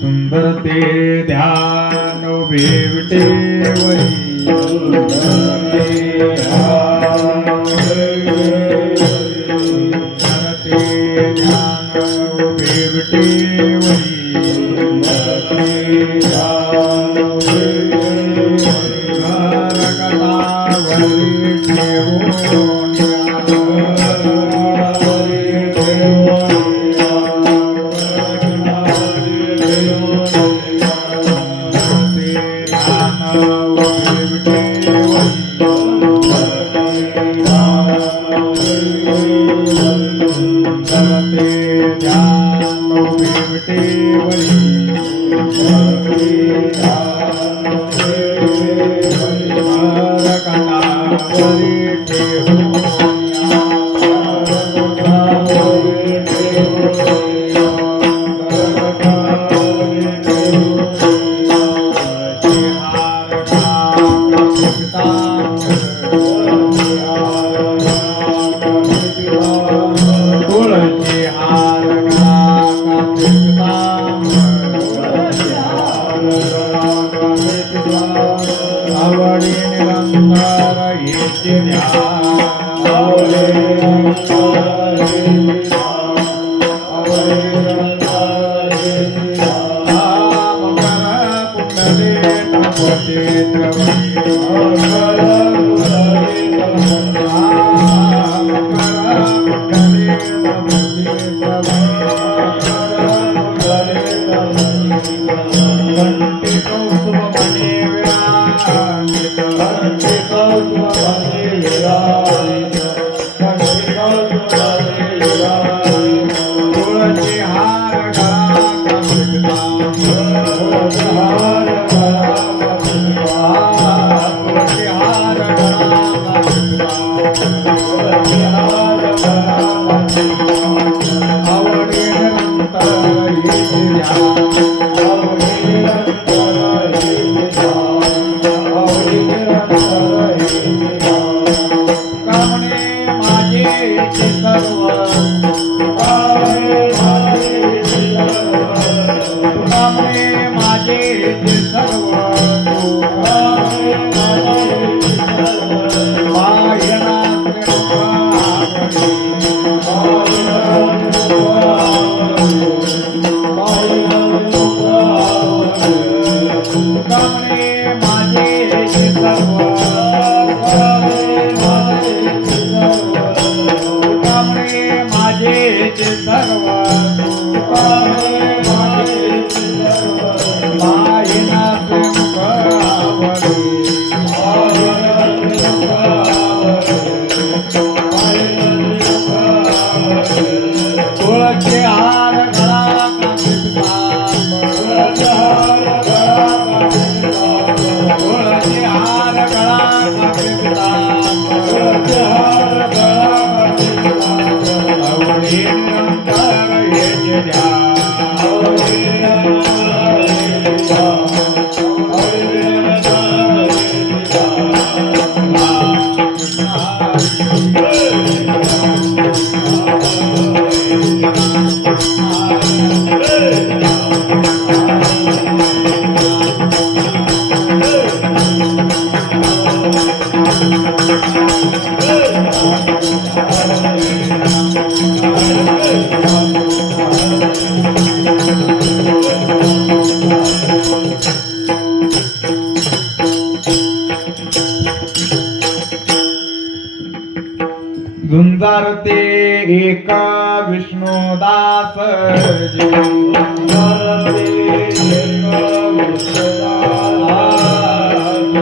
सुंदर ते ध्यान उभे विटेवरी झुंजारते एका विष्णुदास झुंजारते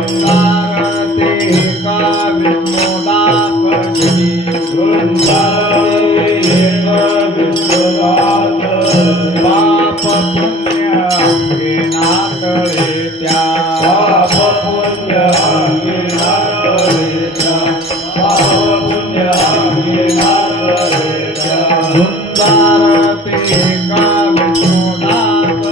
एका विष्णुदास पाप पुण्य अंगे नातळे त्या पाप पुण्य अंगे नातळे त्या पाप पुण्य अंगे नातळे त्या झुंजारते एका विष्णुदास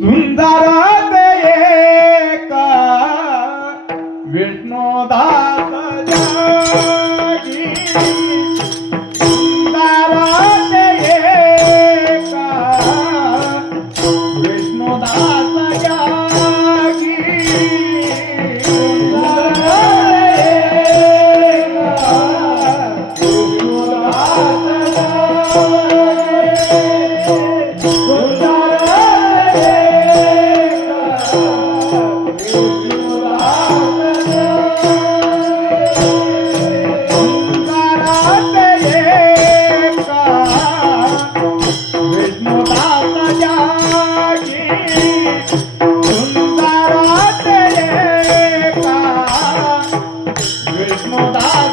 झुंजारात एका विष्णुदास जागी झुंजारात एका विष्णुदास जागी झुंजारात एका विष्णुदास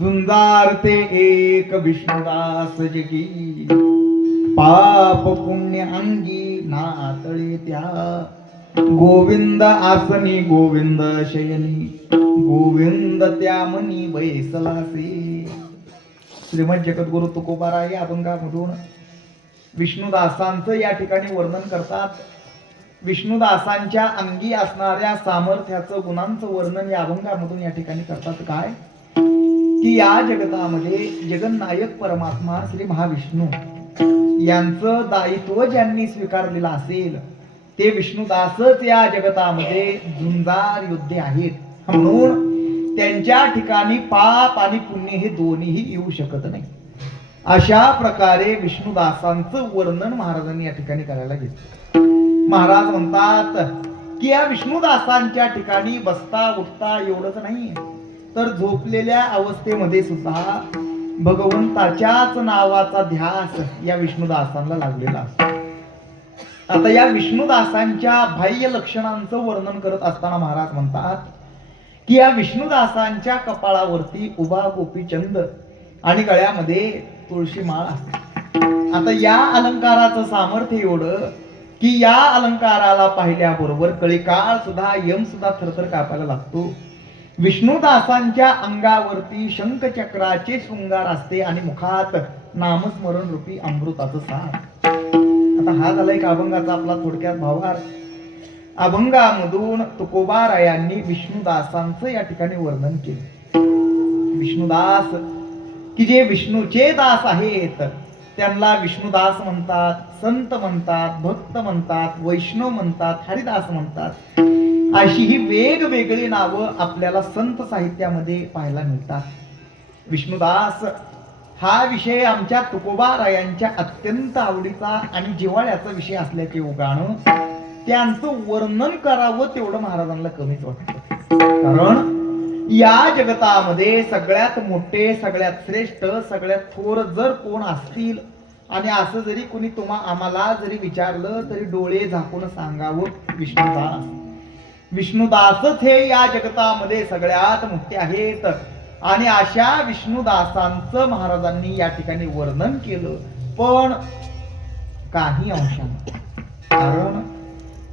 झुंजारते एक विष्णुदास जगी पाप पुण्य अंगी नातळे त्या गोविंद आसनी गोविंद शयनी गोविंद त्या मनी बैसलासे. श्रीमद जगद्गुरु तुकोबाराय या अभंगामधून विष्णुदासांचं या ठिकाणी वर्णन करतात. विष्णुदासांच्या अंगी असणाऱ्या सामर्थ्याचं गुणांचं वर्णन या अभंगामधून या ठिकाणी करतात. काय की या जगतामध्ये जगन्नायक परमात्मा श्री महाविष्णू यांचं दायित्व ज्यांनी स्वीकारलेलं असेल ते विष्णुदासच या जगतामध्ये झुंजार योद्धे आहेत. म्हणून त्यांच्या ठिकाणी पाप आणि पुण्य हे दोन्हीही येऊ शकत नाही. अशा प्रकारे विष्णुदासांचं वर्णन महाराजांनी या ठिकाणी करायला घेतलं. महाराज म्हणतात की या विष्णुदासांच्या ठिकाणी बसता उठता एवढंच नाही तर झोपलेल्या अवस्थेमध्ये सुद्धा भगवंताच्याच नावाचा ध्यास या विष्णुदासांना लागलेला असतो. आता या विष्णुदासांच्या बाह्य लक्षणांचं वर्णन करत असताना महाराज म्हणतात की या विष्णुदासांच्या कपाळावरती उभा गोपीचंद आणि गळ्यामध्ये तुळशी माळ असते. आता या अलंकाराचं सामर्थ्य एवढं की या अलंकाराला पाहिल्याबरोबर कळीकाळ सुद्धा यम सुद्धा थरथर कापायला लागतो. विष्णुदासांच्या अंगावरती शंखचक्राचे शृंगार असते आणि मुखात नामस्मरण रूपी अमृताचं सार. आता हा झाला एक अभंगाचा आपला थोडक्यात भावार्थ. अभंगामधून तुकोबारायांनी विष्णुदासांचं या ठिकाणी वर्णन केले. विष्णुदास की जे विष्णूचे दास आहेत त्यांना विष्णुदास म्हणतात, संत म्हणतात, भक्त म्हणतात, वैष्णव म्हणतात, हरिदास म्हणतात. अशी ही वेगवेगळी नावं आपल्याला संत साहित्यामध्ये पाहायला मिळतात. विष्णुदास हा विषय आमच्या तुकोबारायांच्या अत्यंत आवडीचा आणि जिव्हाळ्याचा विषय असल्याचे उगाणं त्यांचं वर्णन करावं तेवढं महाराजांना कमीच वाटतं. कारण या जगतामध्ये सगळ्यात मोठे, सगळ्यात श्रेष्ठ, सगळ्यात थोर जर कोण असतील आणि असं जरी कोणी आम्हाला जरी विचारलं तरी डोळे झाकून सांगावं विष्णुदास. विष्णुदासच हे या जगतामध्ये सगळ्यात मोठे आहेत आणि अशा विष्णुदासांचं महाराजांनी या ठिकाणी वर्णन केलं, पण काही अंशाने. कारण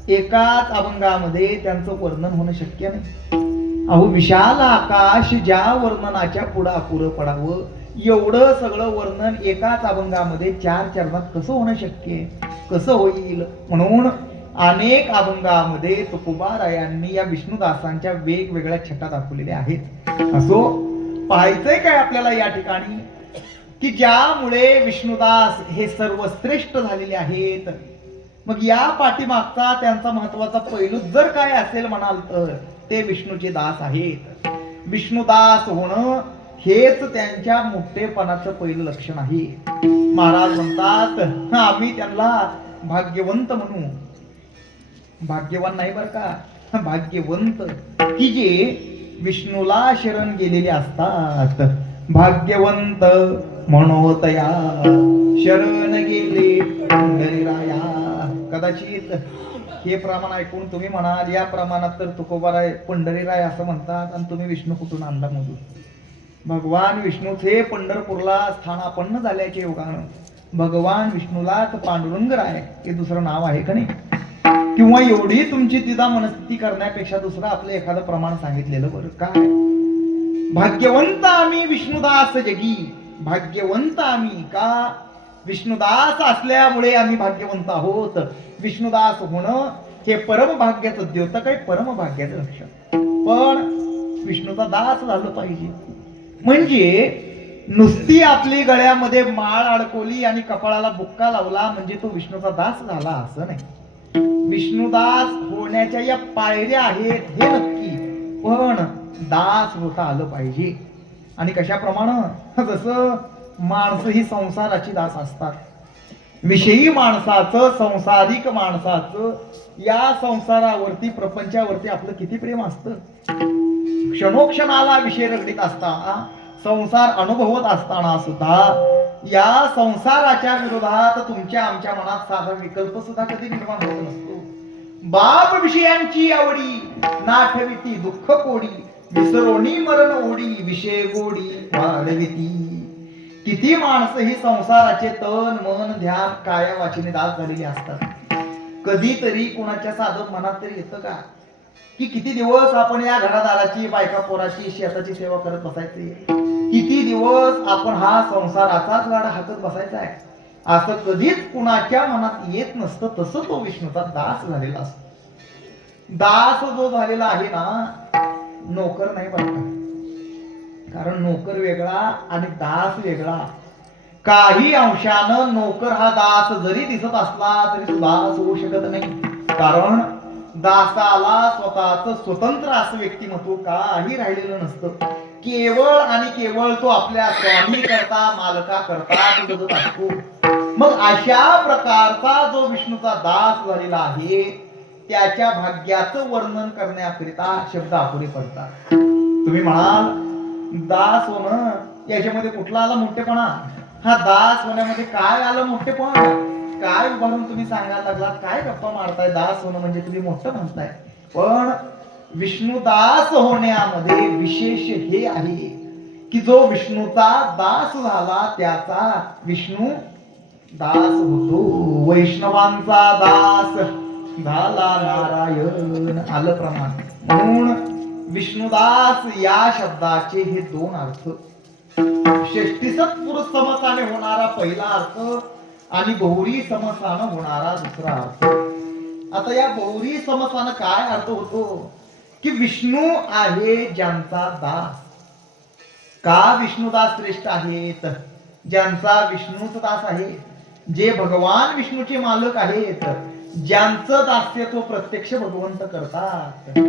एकाच अभंगामध्ये त्यांचं वर्णन होणं शक्य नाही. अहो विशाल आकाश ज्या वर्णनाच्या पुढं पडावं एवढं सगळं वर्णन एकाच अभंगामध्ये 4 चरणात कसं होणं शक्य आहे, कसं होईल. म्हणून अनेक अभंगामध्ये तुकोबारायांनी या विष्णुदासांच्या वेगवेगळ्या छटा दाखवलेल्या आहेत. असो, पाहायचंय काय आपल्याला या ठिकाणी की ज्यामुळे विष्णुदास हे सर्वश्रेष्ठ झालेले आहेत. मग या पाठीमागचा त्यांचा महत्वाचा पैलू जर काय असेल म्हणाल तर ते विष्णूचे दास आहेत. विष्णुदास होणं हेच त्यांच्या मोठेपणाचं पहिलं लक्षण आहे. महाराज म्हणतात आम्ही त्यांना भाग्यवंत म्हणू. भाग्यवान नाही बर का, भाग्यवंत की जे विष्णूला शरण गेलेले असतात. भाग्यवंत म्हणोतया शरण गेले पंढरीराया. कदाचित हे प्रमाण ऐकून तुम्ही म्हणाल या प्रमाणात तर तुकोबाराय पंढरीराय असं म्हणतात आणि तुम्ही विष्णू कुठून आणला मधून. भगवान विष्णूचे पंढरपूरला स्थानापन्न झाल्याचे योगानं भगवान विष्णूलाच पांडुरंग राय हे दुसरं नाव आहे का नाही. किंवा एवढी तुमची तिदा मनस्थिती करण्यापेक्षा दुसरं आपलं एखादं प्रमाण सांगितलेलं बरं काय. भाग्यवंत आम्ही विष्णुदास जगी. भाग्यवंत आम्ही का, विष्णुदास असल्यामुळे आम्ही भाग्यवंत आहोत. विष्णुदास होणं हे परमभाग्याचं द्योतक आहे, परमभाग्याचं लक्षण. पण विष्णूचा दास झालं पाहिजे. म्हणजे नुसती आपली गळ्यामध्ये माळ अडकवली आणि कपाळाला बुक्का लावला म्हणजे तो विष्णूचा दास झाला असं नाही. विष्णुदास होण्याच्या या पायऱ्या आहेत हे नक्की, पण दास होता आलं पाहिजे. आणि कशाप्रमाणे, जसं माणसं ही संसाराची दास असतात. विषयी माणसाचं, संसारिक माणसाचं या संसारावरती, प्रपंचावरती आपलं किती प्रेम असतं. क्षणोक्षणाला विषय रगडीत असताना, संसार अनुभवत असताना सुद्धा या संसाराच्या विरोधात तुमच्या आमच्या मनात साधा विकल्प सुद्धा कधी निर्माण होत नसतो. बाप विषयांची आवडी नाठविती दुःख कोडी, विसरोणी मरण ओढी विषय गोडी वाढविती. किती माणसं ही संसाराचे तन मन ध्यान काया वाचीने दास झालेली असतात. कधीतरी कोणाच्या साधं मनात तरी येतं का की किती दिवस आपण या घरादाराची, बायका पोराची, शेताची सेवा करत बसायची, किती दिवस आपण हा संसाराचाच गाडा हाकत बसायचा आहे, असं कधीच कुणाच्या मनात येत नसतं. तसं तो विष्णूचा दास झालेला असतो. दास जो झालेला आहे ना, नोकर नाही बरं का. कारण नोकर वेगळा आणि दास वेगळा. काही अंशानं नोकर हा दास जरी दिसत असला तरी तो दास होऊ शकत नाही. कारण दासाला स्वतःच स्वतंत्र असं व्यक्तिमत्व काही राहिलेलं नसतं. केवळ आणि केवळ तो आपल्या स्वामी करता, मालका करता तो जगत असतो. मग अशा प्रकारचा जो विष्णूचा दास झालेला आहे त्याच्या भाग्याचं वर्णन करण्याकरिता शब्द अपुरे पडतात. तुम्ही म्हणाल दास होणं याच्यामध्ये कुठला आला मोठेपणा? हा दास होण्यामध्ये काय आलं मोठेपण? काय उभारून तुम्ही सांगायला लागलात? काय गप्पा मारताय? दास होणं म्हणजे तुम्ही मोठं म्हणताय. पण विष्णुदास होण्यामध्ये विशेष हे आहे की जो विष्णूचा दास झाला त्याचा विष्णू दास होतो. वैष्णवांचा दास झाला नारायण. आलं प्रमाण. म्हणून विष्णुदास या शब्दाचे हे दोन अर्थ. षष्टी सत्पुरुष समसाने होणारा पहिला अर्थ आणि बहुरी समसानं होणारा दुसरा अर्थ. आता या बहुरी समसानं काय अर्थ होतो की विष्णू आहे ज्यांचा दास. का विष्णुदास श्रेष्ठ आहेत? ज्यांचा विष्णूच दास आहे, जे भगवान विष्णूचे मालक आहेत, ज्यांचं दास्यत्व प्रत्यक्ष भगवंत करतात.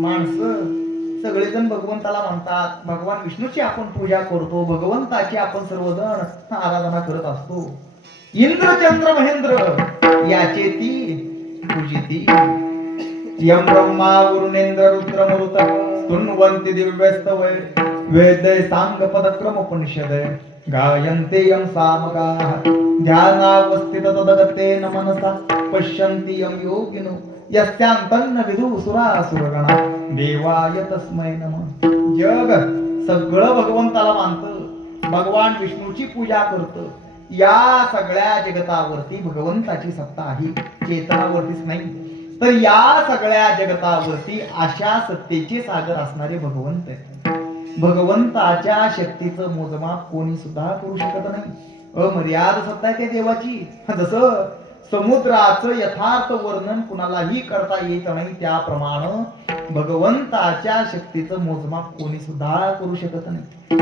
माणसं सगळेजण भगवंताला म्हणतात, भगवान विष्णूची आपण पूजा करतो, भगवंताची आपण सर्वजण आराधना करत असतो. इंद्र चंद्र महेंद्र याचे ती पूजिती. यम ब्रह्मा वरुणेंद्र रुद्र मरुत स्तुन्वन्ति दिव्यस्तव वेदै सांग पदक्रम उपनिषद गायन्ते यम सामगाः ध्यानावस्थित तदगतेन मनसा पश्यन्ति यम योगिनो यस्यांतन्न विदुसुरासुरगणा देवाय तस्मै नमः. जग सगळं भगवंताला मानतं, भगवान विष्णूची पूजा करतं. या सगळ्या जगतावरती भगवंताची सत्ता आहे, चेतनावरतीच नाही. तर या सगळ्या जगतावरती अशा सत्तेचे सागर असणारे भगवंत आहेत. भगवंताच्या शक्तीचं मोजमाप कोणी सुद्धा करू शकत नाही. अमर्याद सत्ता आहे त्या देवाची. जसं समुद्राचं यथार्थ वर्णन कुणालाही करता येत नाही, त्याप्रमाणे भगवंताच्या शक्तीचं मोजमाप कोणी सुद्धा करू शकत नाही.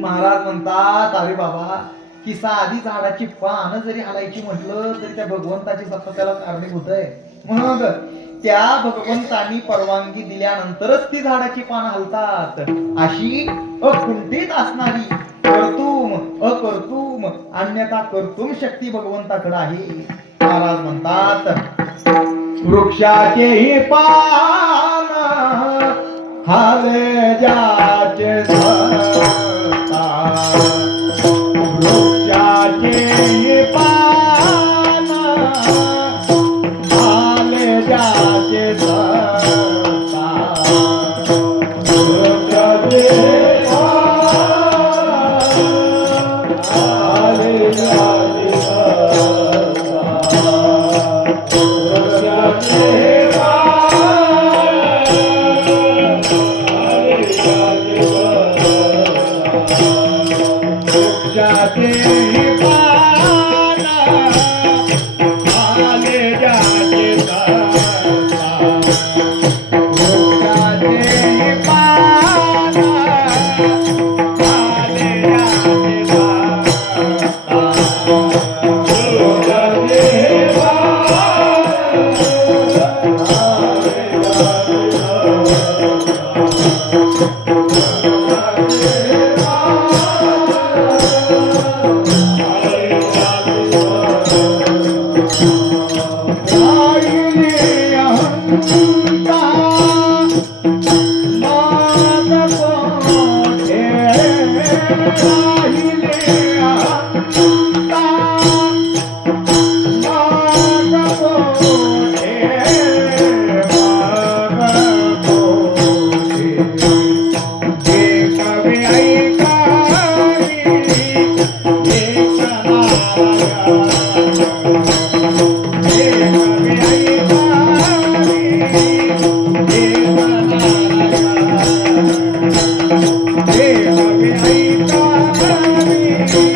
महाराज म्हणतात, अरे बाबा, की साधी झाडाची पानं जरी हलायची म्हटलं तरी त्या भगवंताची सत्ता त्याला कारणीभूत आहे. मग त्या भगवंतांनी परवानगी दिल्यानंतरच ती झाडाची पानं हलतात. अशी अकुंठित असणारी कर्तुम अकर्तुम अन्यथा कर्तुम शक्ती भगवंताकडे आहे. महाराज म्हणतात, वृक्षाचे पान हाले ज्याचे वृक्षाचे पान हाले ज्याचे Hey,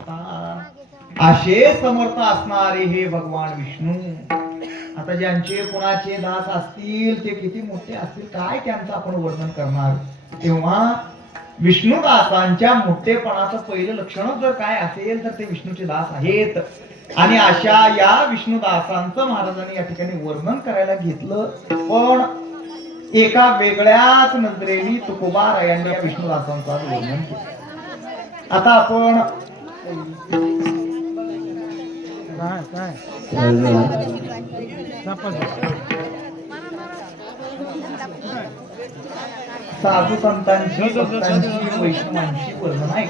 असतात असे समर्थ असणारे हे भगवान विष्णू. आता ज्यांचे कोणाचे दास असतील ते किती मोठे असतील काय त्यांचं आपण वर्णन करणार. तेव्हा विष्णुदासांच्या मोठेपणाचं पहिलं लक्षण जर काय असेल तर ते विष्णूचे दास आहेत. आणि अशा या विष्णुदासांचं महाराजांनी या ठिकाणी वर्णन करायला घेतलं. पण एका वेगळ्याच नजरेने तुकोबारायांनी या विष्णुदासांचं वर्णन केलं. आता आपण साधू संतांची भक्तांची वैष्णवांची वर्णन आहे.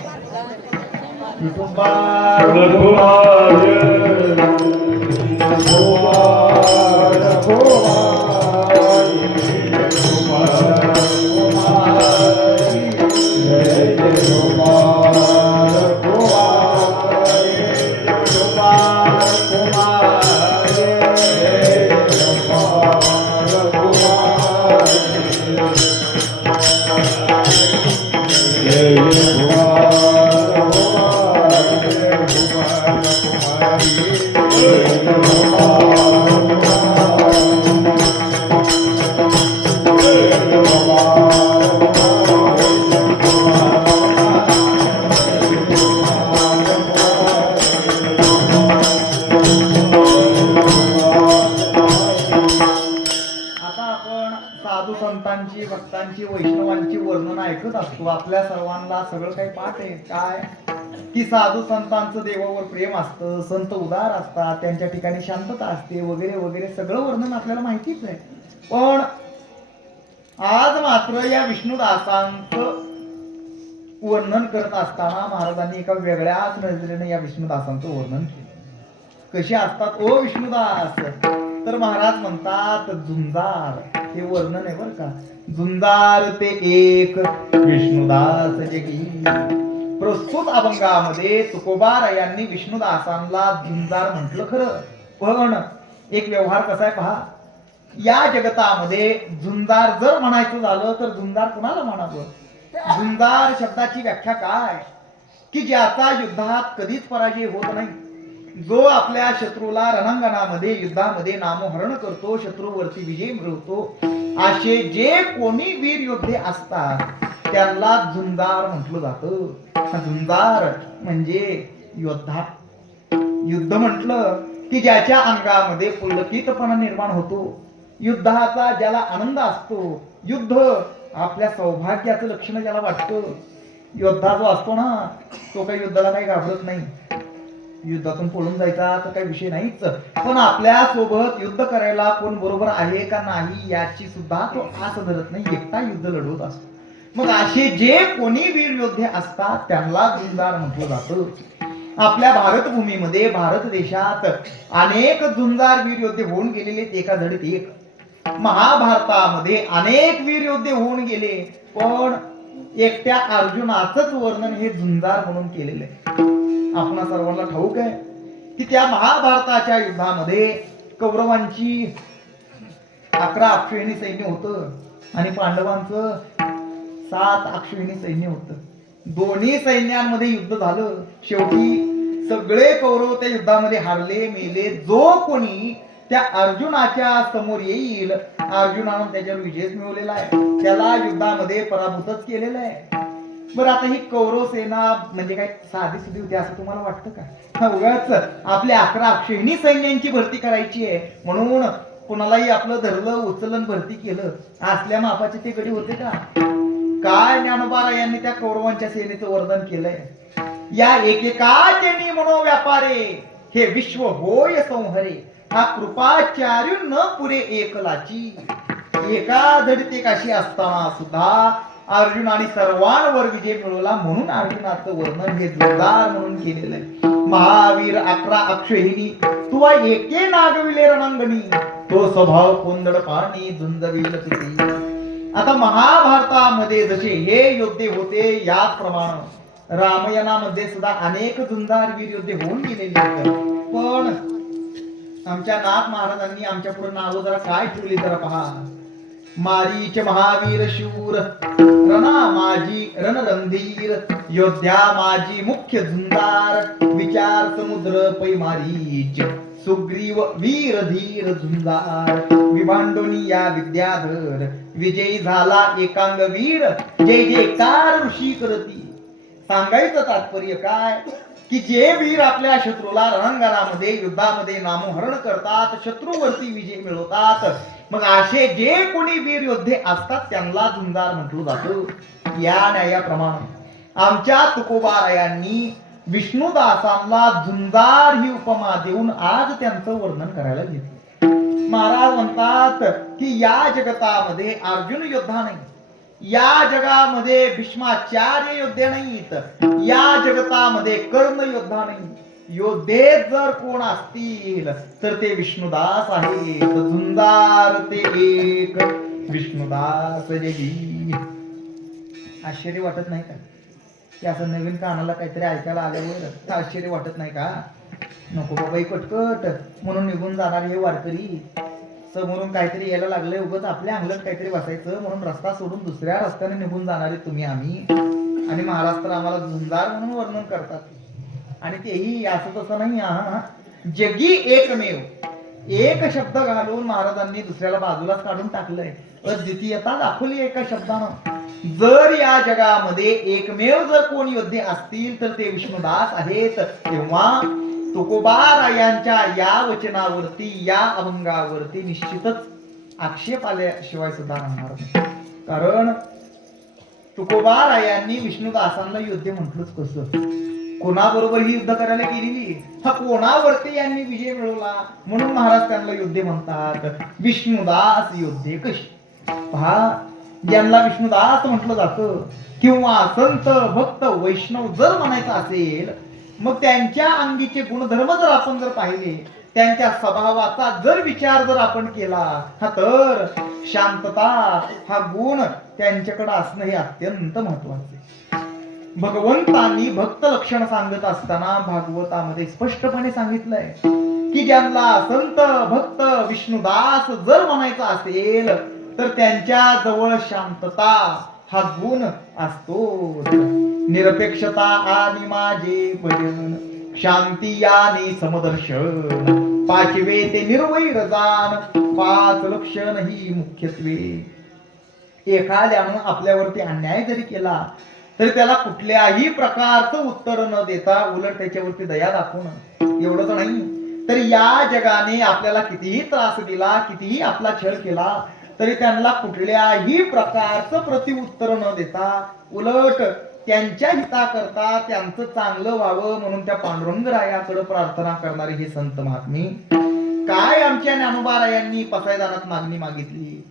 संतांची भक्तांची वैष्णवांची वर्णन ऐकत असतो. आपल्या सर्वांना सगळं काही पाठ आहे काय की साधू संतांचं देवावर प्रेम असतं, संत उदार असतात, त्यांच्या ठिकाणी शांतता असते वगैरे वगैरे सगळं वर्णन आपल्याला माहितीच आहे. पण आज मात्र या विष्णुदासांचं वर्णन करत असताना महाराजांनी एका वेगळ्याच नजरेने या विष्णुदासांचं वर्णन केलं. कसे असतात ओ विष्णुदास तर महाराज म्हणतात झुंजार. हे वर्णन आहे बरं का. झुंजार ते एक विष्णुदास जगी. प्रस्तुत अभंगामध्ये तुकोबारायांनी विष्णुदासांना झुंजार म्हटलं खरं. पण एक व्यवहार कसा आहे पहा. या जगतामध्ये झुंजार जर म्हणायचं झालं तर झुंजार कुणाला म्हणावं. झुंजार शब्दाची व्याख्या काय की ज्याचा युद्धात कधीच पराजय होत नाही, जो आपल्या शत्रूला रणांगणामध्ये युद्धामध्ये नामोहरण करतो, शत्रूवरती विजय मिळवतो, असे जे कोणी वीर योद्धे असतात त्यांना झुंजार म्हटलं जातं. झुंजार म्हणजे योद्धा. युद्ध म्हटलं की ज्याच्या अंगामध्ये पुलकितपणा निर्माण होतो, युद्धाचा ज्याला आनंद असतो, युद्ध आपल्या सौभाग्याचं लक्षण ज्याला वाटतं. योद्धा जो असतो ना तो काही युद्धाला काही घाबरत नाही. युद्धातून पळून जायचा तर काही विषय नाहीच, पण आपल्या सोबत युद्ध करायला कोण बरोबर आहे का नाही याची सुद्धा तो आस धरत नाही, एकटा युद्ध लढवत असतो. मग असे जे कोणी वीर योद्धे असतात त्यांना झुंजार म्हटलं जातं. आपल्या भारत भूमीमध्ये भारत देशात अनेक झुंजार वीर योद्धे होऊन गेलेले एका धडीत एक. महाभारतामध्ये अनेक वीर योद्धे होऊन गेले, पण एकट्या अर्जुनाचंच वर्णन हे झुंजार म्हणून केलेलं आहे. आपणा सर्वांना ठाऊक आहे की त्या महाभारताच्या युद्धामध्ये कौरवांची 11 अक्षौहिणी सैन्य होतं आणि पांडवांचं 7 अक्षौहिणी सैन्य होतं. दोन्ही सैन्यांमध्ये युद्ध झालं. शेवटी सगळे कौरव त्या युद्धामध्ये हारले, मेले. जो कोणी त्या अर्जुनाच्या समोर येईल, अर्जुनानं त्याच्यावर विजय मिळवलेला आहे, त्याला युद्धामध्ये पराभूतच केलेलं आहे. बरं आता ही कौरव सेना म्हणजे काय साधी सुधी होती असं तुम्हाला वाटतं का. उगाच आपल्या 11 अक्षौहिणी सैन्यांची भरती करायची आहे म्हणून कोणालाही आपलं धरलं उचलन भरती केलं असल्या मापाचे ते गडी होते का. काय ज्ञानोबा यांनी त्या कौरवांच्या सेनेचं वर्णन केलंय. या एकेकाचे म्हणो व्यापारे हे विश्व होय संहरे, हा कृपाचार्य न पुरे एकलाची. एका धडीत एक अशी असताना सुद्धा अर्जुनाने सर्वांवर विजय मिळवला म्हणून अर्जुनाचं वर्णन हे जोरदार म्हणून केलेलं आहे. महावीर 11 अक्षौहिणी तुवा एके नागविले रणांगणी, तो स्वभाव कोंदड पाणी झुंजविल किती. आता महाभारतामध्ये जसे हे योद्धे होते याचप्रमाणे रामायणामध्ये सुद्धा अनेक झुंजार वीर योद्धे होऊन गेलेले आहेत. पण आमच्या नाथ महाराजांनी आमच्या पुढे नाव जरा काय ठेवली जरा पहा. मारीच महावीर शूर रणा माझी रणरंधीर योद्धा माझी मुख्य झुंजार विचार समुद्र पै मारीच सुग्रीव वीर धीर झुंजार विभांडोनी या विद्याधर विजयी झाला एकांग वीर जय जयकार ऋषी करती. सांगायचं तात्पर्य काय की जे वीर आपल्या शत्रूला रणांगणामध्ये युद्धामध्ये नामोहरण करतात, शत्रूवरती विजय मिळवतात, मग असे जे कोणी वीर योद्धे असतात त्यांना झुंजार म्हटलं जातं. या न्यायाप्रमाणे आमच्या तुकोबारायांनी विष्णुदासांना झुंजार ही उपमा देऊन आज त्यांचं वर्णन करायला घेतलं. महाराज म्हणतात की या जगतामध्ये अर्जुन योद्धा नाही, या जगामध्ये भीष्माचार्य योद्धे नाहीत, या जगतामध्ये कर्ण योद्धा नाही. योद्धे जर कोण असतील तर ते विष्णुदास आहेत. झुंजार ते एक विष्णुदास जगी. आश्चर्य वाटत नाही का की असं नवीन कानाला काहीतरी ऐकायला आल्यावर आश्चर्य वाटत नाही का? नको बाबाई कटकट म्हणून निघून जाणारे हे वारकरी समोरून काहीतरी यायला लागले, उगाच आपल्या अंगलट काहीतरी बसायचं म्हणून रस्ता सोडून दुसऱ्या रस्त्याने निघून जाणारे तुम्ही आम्ही, आणि महाराज तर आम्हाला झुंजार म्हणून वर्णन करतात. आणि तेही असं तसं नाही, जगी एकमेव एक शब्द घालून महाराजांनी दुसऱ्याला बाजूलाच काढून टाकलंय. अद्वितीयता दाखवली एका शब्दानं. जर या जगामध्ये एकमेव जर कोण योद्धे असतील तर ते विष्णुदास आहेत. तेव्हा तुकोबारायांच्या या वचनावरती या अभंगावरती निश्चितच आक्षेप आल्याशिवाय सुद्धा राहणार नाही. कारण तुकोबारायांनी विष्णुदासांना योद्धे म्हटलंच कसं? कोणाबरोबर ही युद्ध करायला गेलेली, हा कोणावरती यांनी विजय मिळवला म्हणून महाराज त्यांना योद्धे म्हणतात. विष्णुदास योद्धे कशी? पहा, ज्यांना विष्णुदास म्हटलं जातं किंवा संत भक्त वैष्णव जर म्हणायचं असेल, मग त्यांच्या अंगीचे गुणधर्म जर आपण जर पाहिले, त्यांच्या स्वभावाचा जर विचार जर आपण केला, तर शांतता हा गुण त्यांच्याकडे असणं हे अत्यंत महत्वाचे. भगवंतांनी भक्त लक्षण सांगत असताना भागवतामध्ये स्पष्टपणे सांगितलंय की ज्यांना संत भक्त विष्णुदास जर म्हणायचं असेल तर त्यांच्या जवळ शांतता हा गुण असतो. निरपेक्षता आणि माझे भजन शांती आणि समदर्शन पाचवे ते निर्वैर जाण पाच लक्षण ही मुख्यत्वे. एखाद्यानं आपल्यावरती अन्याय जरी केला तरी त्याला कुठल्याही प्रकारचं उत्तर न देता उलट त्याच्यावरती दया दाखवणं, एवढंच नाही तर या जगाने आपल्याला कितीही त्रास दिला, कितीही आपला छळ केला तरी त्यांना कुठल्याही प्रकारचं प्रतिउत्तर न देता उलट त्यांच्या हिताकरता त्यांचं चांगलं व्हावं म्हणून त्या पांडुरंगरायाकडे प्रार्थना करणारे हे संत महात्मे. काय आमच्या ज्ञानोबारायांनी पसायदानात मागणी मागितली?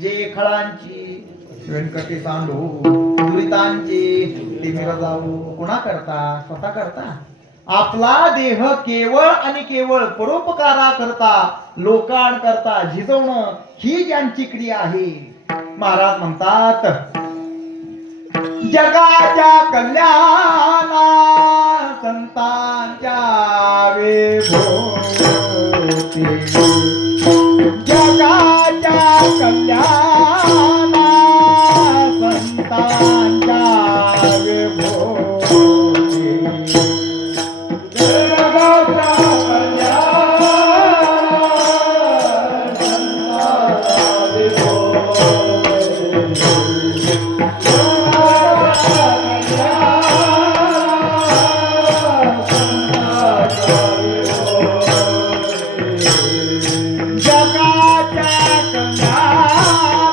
जे खळांची व्यंकटे सांडो दुरितांचे ते मिरा जाऊ. कोणा करता? स्वतः करता. आपला देह केवळ आणि केवळ परोपकारा करता लोकांकरता झिजवणं ही ज्यांची क्रिया आहे. महाराज म्हणतात जगाच्या कल्याणा संतांच्या वेभोवती, जगाच्या कल्याणा संतांच्या वेभोवती, जगाच्या कल्याणा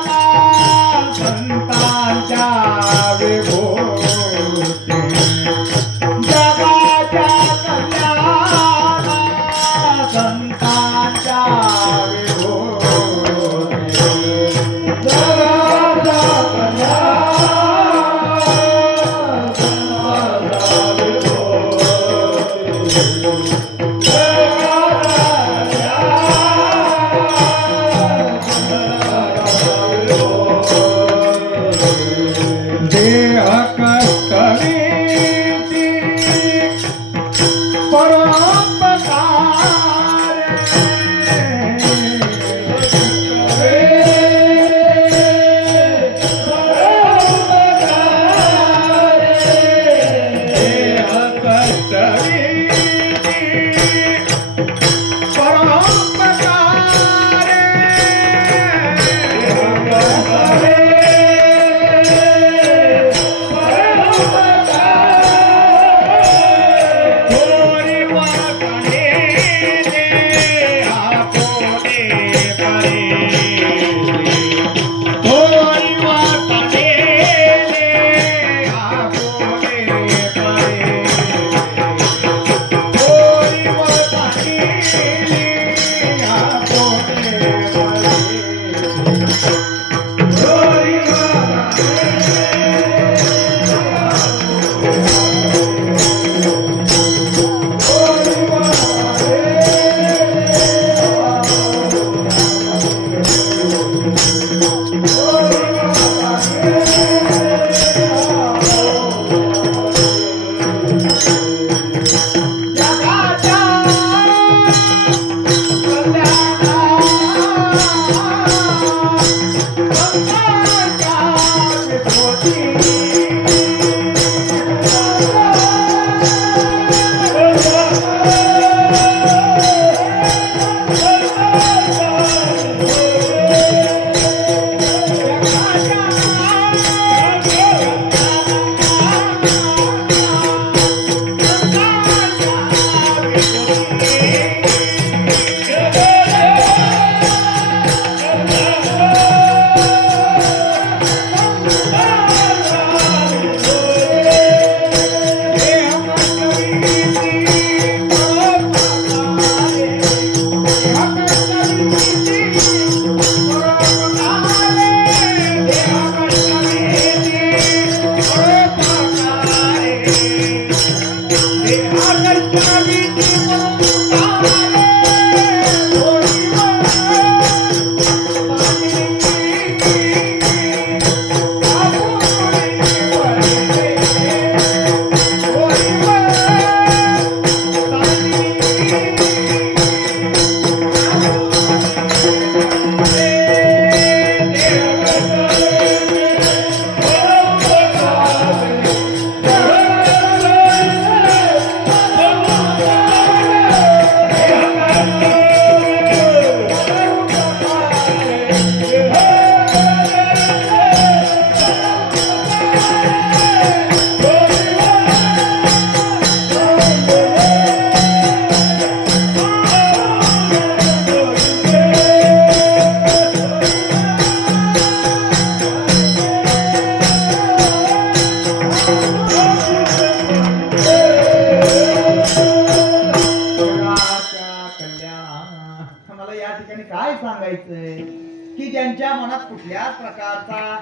की ज्यांच्या मनात कुठल्याच प्रकारचा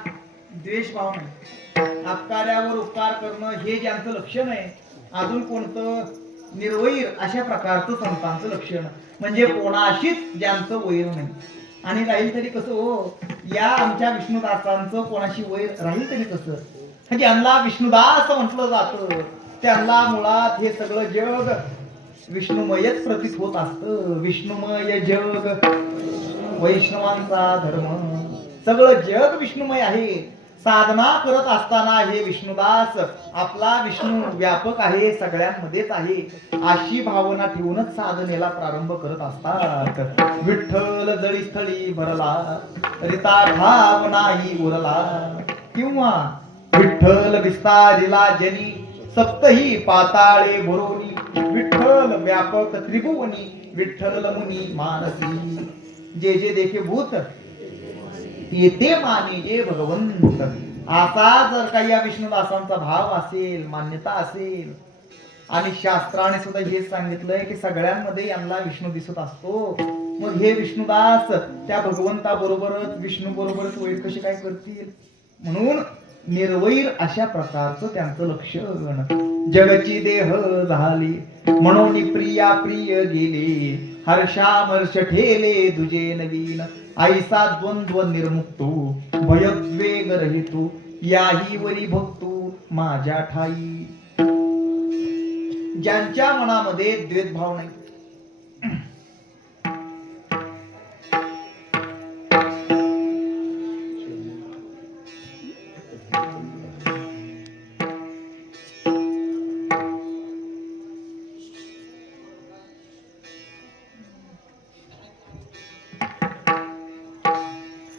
द्वेष भाव नाही, अपकार्यावर उपकार करणं हे ज्यांचं लक्षण आहे, अजून कोणतं निर्वैर अशा प्रकारचं संतांचं लक्षण, म्हणजे कोणाशीच ज्यांचं वैर नाही. आणि राहील तरी कसं हो, या आमच्या विष्णुदासांचं कोणाशी वैर राहील तरी कसं, ज्यांना विष्णुदास म्हटलं जातं त्यांना मुळात हे सगळं जग विष्णुमयच प्रतीत होत असतं. विष्णुमय जग वैष्णवांचा धर्म, सगळं जग विष्णुमय आहे. साधना करत असताना हे विष्णुदास आपला विष्णू व्यापक आहे, सगळ्यांमध्येच आहे, अशी भावना ठेवूनच साधनेला प्रारंभ करत असतात. विठ्ठल जळी स्थळी भरला रिता ठाव नाही उरला, किंवा विठ्ठल विस्तारिला जनी सप्तही पाताळे भरोनी, विठ्ठल व्यापक त्रिभुवनी विठ्ठल मुनी मानसी, जे जे देखे भूत येते माने जे भगवंत. असा जर काही या विष्णुदासांचा भाव असेल, मान्यता असेल, आणि शास्त्राने सुद्धा हेच सांगितलंय की सगळ्यांमध्ये यांना विष्णू दिसत असतो, मग हे विष्णुदास त्या भगवंता बरोबरच विष्णू बरोबरच वैर कशी काय करतील. म्हणून निर्वैर अशा प्रकारचं त्यांचं लक्षण. जगची देह झाली म्हणून प्रिया प्रिय गेले, हर्षामर्ष ठेले दुजे नवीन, ऐसा द्वंद्व निर्मुक्तो भयद्वेग रहितो, याही वरी भक्तो माझ्या ठाई. ज्यांच्या मनामध्ये द्वेषभाव नाही,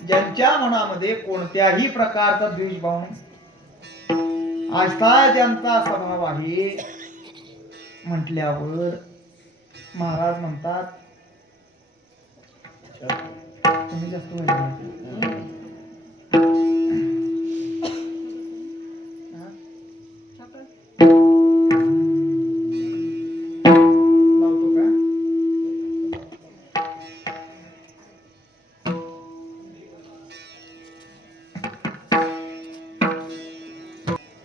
ज्यांच्या मनामध्ये कोणत्याही प्रकारचा द्वेषभाव नाही, असा ज्यांचा स्वभाव आहे म्हटल्यावर महाराज म्हणतात तुम्ही जास्त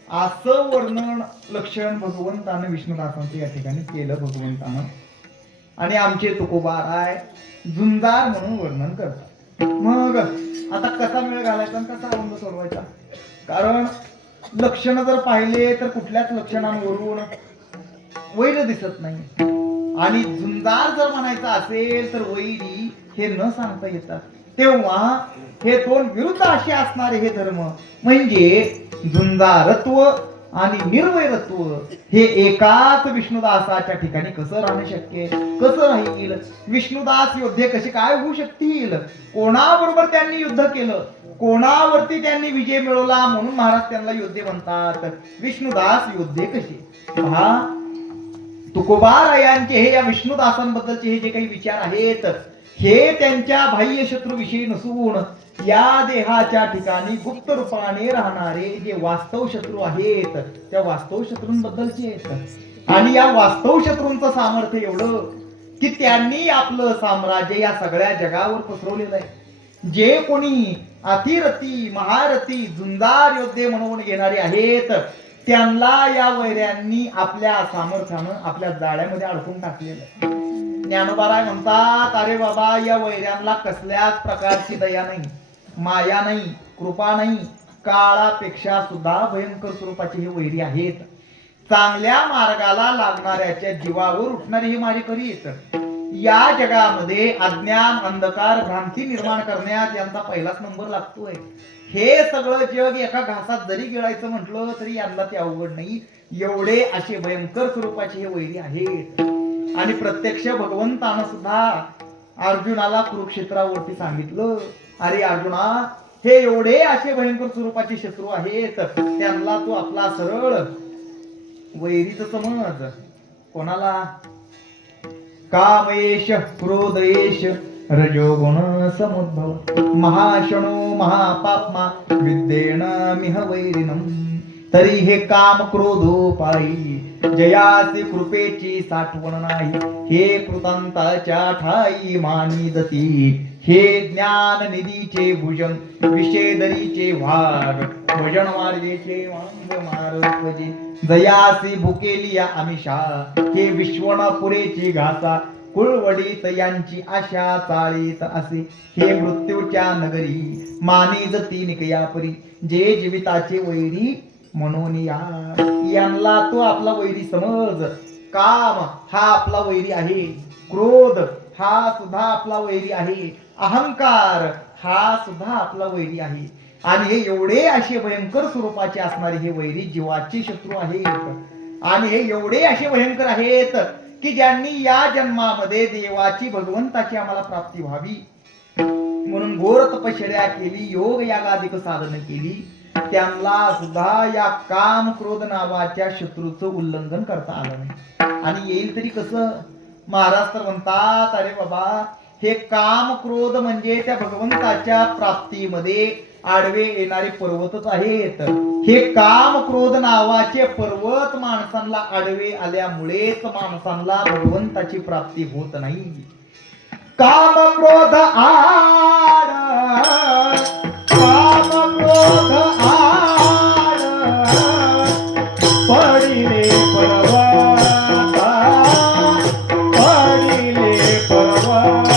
असं वर्णन लक्षण भगवंतानं विष्णुदासांचं या ठिकाणी केलं भगवंतानं. आणि आमचे तुकोबाराय झुंजार म्हणून वर्णन करतात. मग आता कसा मेळ घालायचा आणि कसा अवंग सोडवायचा, कारण लक्षण जर पाहिले तर कुठल्याच लक्षणांवरून वैर दिसत नाही, आणि झुंजार जर म्हणायचं असेल तर वैरी हे न सांगता येतात. तेव्हा हे दोन विरुद्ध असे असणारे हे धर्म, म्हणजे झुंजारत्व आणि निर्वैरत्व हे एकाच विष्णुदासाच्या ठिकाणी कसं राहणं शक्य आहे? कसं राहील? विष्णुदास योद्धे कसे काय होऊ शकतील? कोणाबरोबर त्यांनी युद्ध केलं? कोणावरती त्यांनी विजय मिळवला? म्हणून महाराज त्यांना योद्धे म्हणतात. विष्णुदास योद्धे कसे? पहा, तुकोबारायांचे हे या विष्णुदासांबद्दलचे हे जे काही विचार आहेत हे त्यांच्या बाह्य शत्रूविषयी नसून या देहाच्या ठिकाणी गुप्त रूपाने राहणारे जे वास्तव शत्रू आहेत त्या वास्तव शत्रूंबद्दलचे आहेत. आणि या वास्तव शत्रूंचं सामर्थ्य एवढं की त्यांनी आपलं साम्राज्य या सगळ्या जगावर पसरवलेलं आहे. जे कोणी अतिरथी महारथी झुंजार योद्धे म्हणून घेणारे आहेत त्यांना या वैऱ्यांनी आपल्या सामर्थ्यानं आपल्या जाळ्यामध्ये अडकून टाकलेलं आहे. ज्ञानोबाराय म्हणतात, अरे बाबा, या वैऱ्यांना कसल्याच प्रकारची दया नाही, माया नाही, कृपा नाही. काळापेक्षा सुद्धा भयंकर स्वरूपाचे हे वैरी आहेत. चांगल्या मार्गाला लागणाऱ्याच्या जीवावर उठणारे हे मारेकरी आहेत. या जगामध्ये अज्ञान अंधकार भ्रांती निर्माण करण्यात यांचा पहिलाच नंबर लागतोय. हे सगळं जग एका घासात जरी गिळायचं म्हटलं तरी यांना ते अवघड नाही. एवढे असे भयंकर स्वरूपाचे हे वैरी आहेत. आणि प्रत्यक्ष भगवंतानं सुद्धा अर्जुनाला कुरुक्षेत्रावरती सांगितलं, अरे अर्जुना, हे एवढे असे भयंकर स्वरूपाचे शत्रू आहेत त्यांना तू आपला सरळ वैरीच समज. कोणाला? कामयेश क्रोधयेश रजोगुण समुद्भव महाशनो महापाप्मा विद्येन मिह वैरिणम. तरी हे काम क्रोधोपायी जयासी कृपेची साठवण नाही. हे कृतांताच्या ठाई मानिदती. हे ज्ञान निधीचे भुजंग विषेदरीचे वाघ भजन मार्गेचे वांग मारत्वजी. जयासी भुकेली या आमिषा. हे विश्वण पुरेची घासा कुळवडीत यांची आशा चाळीत असे. हे मृत्यूच्या नगरी मानिजती निकयापरी. जे जीविताचे वैरी म्हणून यांना तो आपला वैरी समज. काम हा आपला वैरी आहे. क्रोध हा सुद्धा आपला वैरी आहे. अहंकार हा सुद्धा आपला वैरी आहे. आणि हे एवढे असे भयंकर स्वरूपाचे असणारे हे वैरी जीवाचे शत्रू आहेत. आणि हे एवढे असे भयंकर आहेत की ज्यांनी या जन्मामध्ये देवाची भगवंताची आम्हाला प्राप्ती व्हावी म्हणून घोर तपश्चर्या केली, योग यागाधिक साधन केली. त्यांना सुद्धा या काम क्रोध नावाच्या शत्रूचं उल्लंघन करता आलं नाही. आणि येईल तरी कसं? महाराज तर म्हणतात, अरे बाबा, हे काम क्रोध म्हणजे त्या भगवंताच्या प्राप्तीमध्ये आडवे येणारे पर्वतच आहेत. हे काम क्रोध नावाचे पर्वत माणसांना आडवे आल्यामुळेच माणसांना भगवंताची प्राप्ती होत नाही. काम क्रोध आड, काम क्रोध आड पडिले पर्वता, पडिले पर्वता.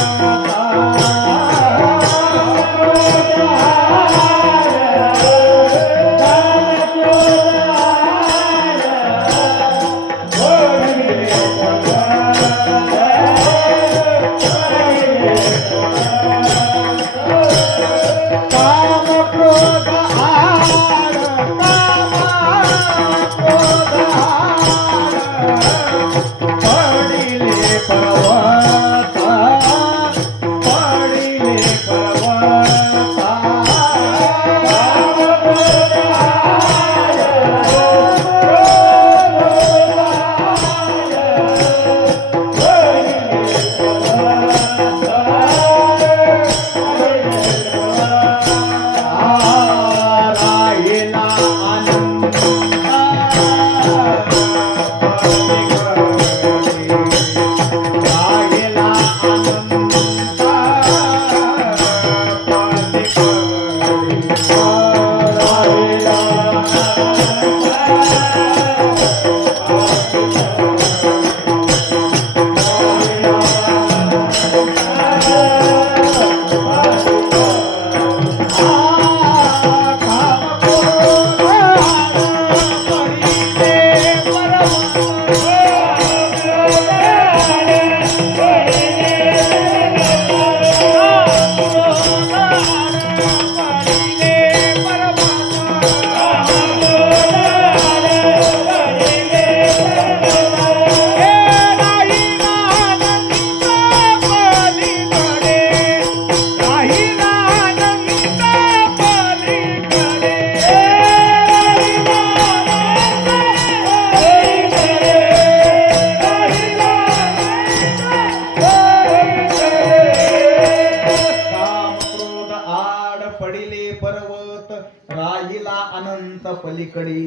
अनंत पलीकडे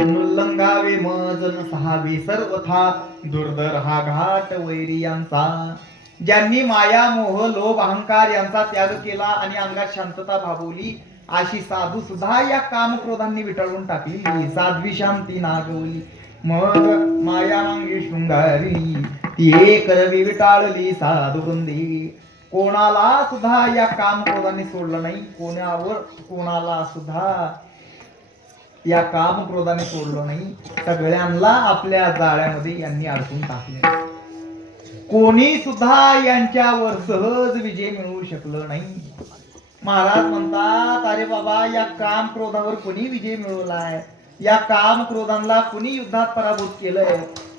नुल्लंगावे मजन सहावे सर्वथा दुर्धर हा घाट वैरियांचा. ज्यांनी माया मोह लोभ अहंकार यांचा त्याग केला आणि अंगात शांतता भाबवली अशी साधू सुद्धा या काम क्रोधांनी विटाळून टाकली. साध्वी शांती नागवली मग माया मांगी शृंगारी ती करवी विटाळली साधू वृंदी. कोणाला सुद्धा या काम क्रोधांनी सोडलं नाही. कोणाला सुद्धा या काम क्रोधाने सोडलं नाही. सगळ्यांना आपल्या जाळ्यामध्ये यांनी अडकून टाकले. कोणी सुद्धा यांच्यावर सहज विजय मिळवू शकलं नाही. महाराज म्हणतात अरे बाबा या काम क्रोधावर कोणी विजय मिळवलाय, या काम क्रोधांना कुणी युद्धात पराभूत केलंय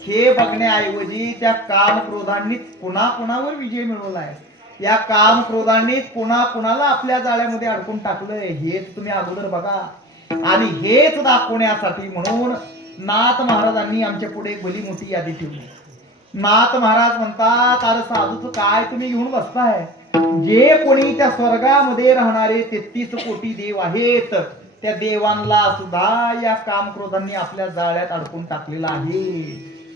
हे बघण्याऐवजी त्या काम क्रोधांनी कुणावर विजय मिळवलाय, या काम क्रोधांनी कुणाला आपल्या जाळ्यामध्ये अडकून टाकलंय हेच तुम्ही अगोदर बघा. आणि हेच दाखवण्यासाठी म्हणून नाथ महाराजांनी आमच्या पुढे भली मोठी यादी ठेवली. नाथ महाराज म्हणतात अरे साधूच काय तुम्ही घेऊन बसताय. जे कोणी त्या स्वर्गामध्ये राहणारे 33 कोटी देव आहेत त्या देवांना सुद्धा या काम क्रोधांनी आपल्या जाळ्यात अडकून टाकलेला आहे.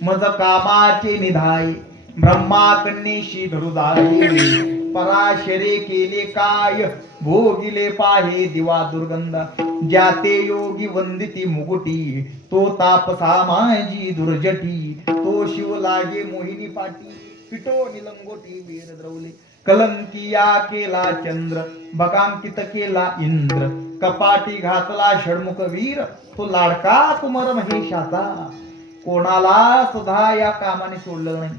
मज कामाचे निधाय ब्रह्मा कन्येशी धरुदाय पराशरे केले काय भोगिले पाहे दिवा दुर्गंध. ज्याते योगी वंदिती मुकुटी तो तापसा माझी दुर्जटी. तो शिव लागे मोहिनी पाटी पिटो निलंगोटी वीर द्रवले. कलंकिया केला चंद्र बगांकित केला इंद्र. कपाटी घातला षडमुख वीर तो लाडका कुमार महेशाचा. कोणाला सुद्धा या कामाने सोडलं नाही.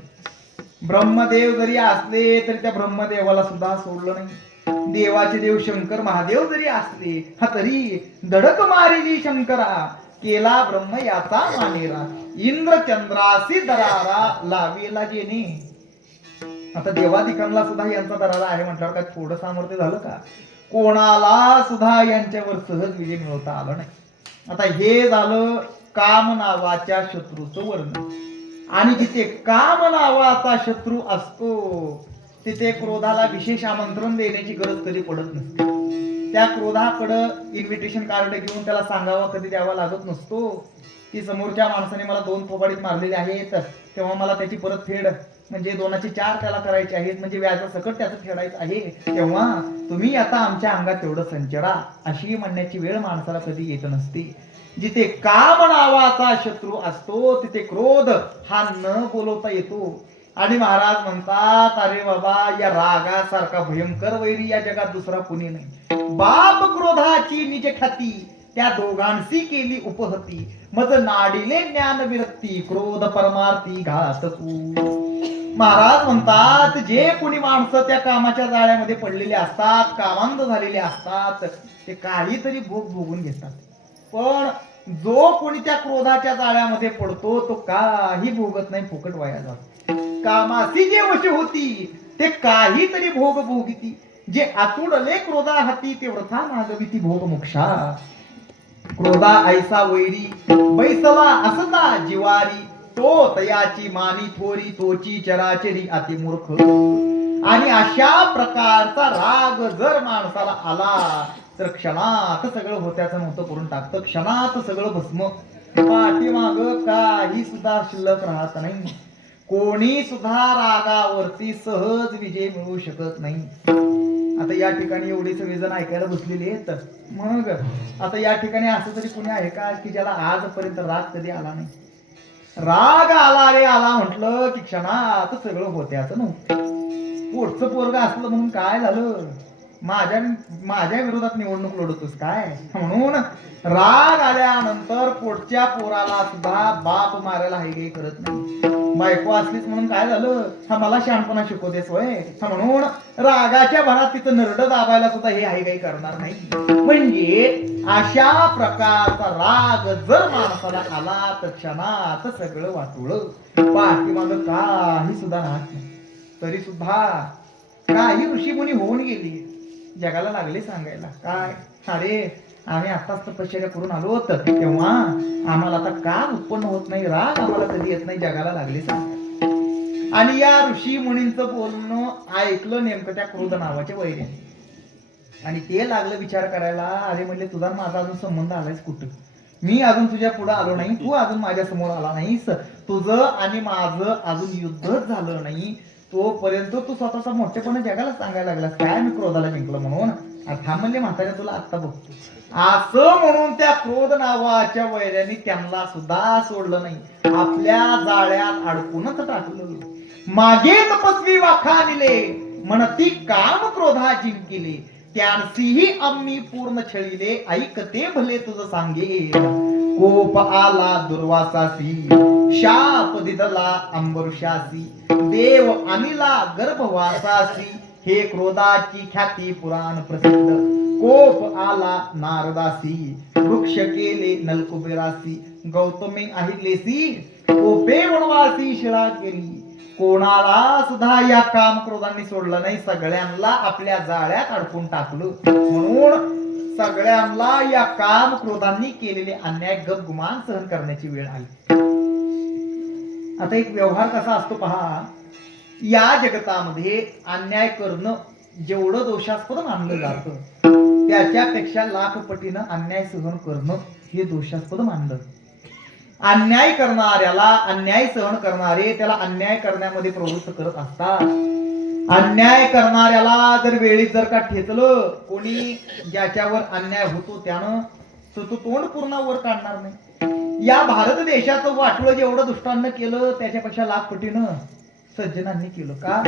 ब्रह्मदेव जरी असले तरी त्या ब्रह्मदेवाला सुद्धा सोडलं नाही. देवाचे देव शंकर महादेव जरी असले हा तरी धडक मारिली शंकरा. केला ब्रह्म याचा मानेरा. इंद्र चंद्रासी दरारा लावेला जेने. आता देवादिकांना सुद्धा यांचा दरारा आहे म्हटल्यावर काय थोडं सामर्थ्य झालं का. कोणाला सुद्धा यांच्यावर सहज विजय मिळवता आला नाही. आता हे झालं काम नावाच्या शत्रूचं वर्णन. आणि जिथे काम नावाचा शत्रू असतो तिथे क्रोधाला विशेष आमंत्रण देण्याची गरज कधी पडत नसते. त्या क्रोधाकडं इन्व्हिटेशन कार्ड घेऊन त्याला सांगावा कधी द्यावा लागत नसतो की समोरच्या माणसाने मला 2 थोबाडीत मारलेले आहेत तेव्हा मला त्याची परतफेड म्हणजे 2चे 4 त्याला करायचे आहेत म्हणजे व्याजासकट त्याचं फेडायचं आहे तेव्हा तुम्ही आता आमच्या अंगात तेवढं संचरा अशी म्हणण्याची वेळ माणसाला कधी येत नसते. जिथे काम नावाचा शत्रू असतो तिथे क्रोध हा न बोलवता येतो. आणि महाराज म्हणतात अरे बाबा या रागासारखा भयंकर वैरी या जगात दुसरा कुणी नाही. बाप क्रोधाची निज ख्याती त्या दोघांशी केली उपहती. मज नाडिले ज्ञान विरक्ती क्रोध परमार्थी घातकू. महाराज म्हणतात जे कोणी माणसं त्या कामाच्या जाळ्यामध्ये पडलेले असतात कामांध झालेले असतात ते काहीतरी भोग भोगून घेतात. पण जो कोणी त्या क्रोधाच्या जाळ्यामध्ये पडतो तो काही भोगत नाही फुकट वाया जातो. कामासी जे वश होती ते काहीतरी भोग भोगिती. जे आतुडले क्रोधा हाती ते व्रथा मागविती भोग मोक्षा. क्रोधा ऐसा वैरी बैसला असता जिवारी. तो तयाची मानी थोरी तोची चराचरी अतिमूर्ख. आणि अशा प्रकारचा राग जर माणसाला आला तर क्षणात सगळं होत्याचं नव्हतं करून टाकतं. क्षणात सगळं भस्म. पाठीमाग काही सुद्धा शिल्लक राहत नाही. कोणी सुद्धा रागावरती सहज विजय मिळवू शकत नाही. आता या ठिकाणी एवढे सगळेजण ऐकायला बसलेले आहेत. मग आता या ठिकाणी असं तरी कोणी आहे का की ज्याला आजपर्यंत राग कधी आला नाही. राग आला रे आला म्हटलं की क्षणात सगळं होत्याचं नव्हतं. पोटचं पोरग असलं म्हणून काय झालं माझ्या विरोधात निवडणूक लढतोस काय म्हणून राग आल्यानंतर पोटच्या पोराला सुद्धा बाप मारायला हाय करत नाही. बायको असलीच म्हणून काय झालं हा मला शहाणपणा शिकवतेस होय म्हणून रागाच्या भरात तिचं नरड दाबायला सुद्धा हे हाय काही करणार नाही. म्हणजे अशा प्रकारचा राग जर माणसाला आला तर क्षणात सगळं वाटोळ. पाठीमाग काही सुद्धा राहत नाही. तरी सुद्धा काही ऋषीमुनी होऊन गेली जगाला लागले सांगायला काय अरे आम्ही आताच तपश्चर्या करून आलो होत तेव्हा आम्हाला आता काम उत्पन्न होत नाही राग आम्हाला कधी येत नाही जगाला लागले सांगायला. आणि या ऋषी मुनींचं बोलणं ऐकलं नेमकं त्या क्रोध नावाच्या वैऱ्याने. आणि ते लागलं विचार करायला अरे म्हणले तुझा माझा अजून संबंध आलायच कुठं. मी अजून तुझ्या पुढे आलो नाही, तू अजून माझ्या समोर आला नाहीस, तुझं आणि माझं अजून युद्धच झालं नाही, तोपर्यंत तू स्वतःचा मोठेपणा जगाला सांगायला लागलास काय मी क्रोधाला जिंकलो म्हणून. थांब म्हणजे म्हाताऱ्या तुला आत्ता बघतो असं म्हणून त्या क्रोध नावाच्या वैऱ्याने त्यांना सुद्धा सोडलं नाही, आपल्या जाळ्यात अडकूनच टाकलं. मागे तपस्वी वाखानिले म्हणती काम क्रोधा जिंकिले, त्यांसीही आम्ही पूर्ण छळिले, ऐकते भले तुझं सांगे. कोप आला दुर्वासासी, शाप दिदला अंबरुषासी, देव अनिला गर्भवासासी, हे क्रोधाची ख्याती पुराण प्रसिद्ध. कोप आला नारदासी, वृक्ष केले नलकुबेरासी, गौतमी अहिलेसी, कोपे वनवासी शिळा केली. कोणाला सुद्धा या काम क्रोधांनी सोडलं नाही, सगळ्यांना आपल्या जाळ्यात अडकून टाकलं. म्हणून सगळ्यांना या काम क्रोधांनी केलेले अन्याय गपगुमान सहन करण्याची वेळ आली. आता एक व्यवहार कसा असतो पहा, या जगतामध्ये अन्याय करणं जेवढं दोषास्पद मानलं जातं, त्याच्यापेक्षा लाख पटीनं अन्याय सहन करणं हे दोषास्पद मानलं. अन्याय करणाऱ्याला, अन्याय सहन करणारे त्याला अन्याय करण्यामध्ये प्रवृत्त करत असतात. अन्याय करणाऱ्याला जर वेळीत जर का ठेचलं कोणी, ज्याच्यावर अन्याय होतो त्यानं तो तोंड पूर्ण वर काढणार नाही. या भारत देशाचं वाटलं जेवढं दुष्टांना केलं त्याच्यापेक्षा लाख पटीनं सज्जनांनी केलं. का?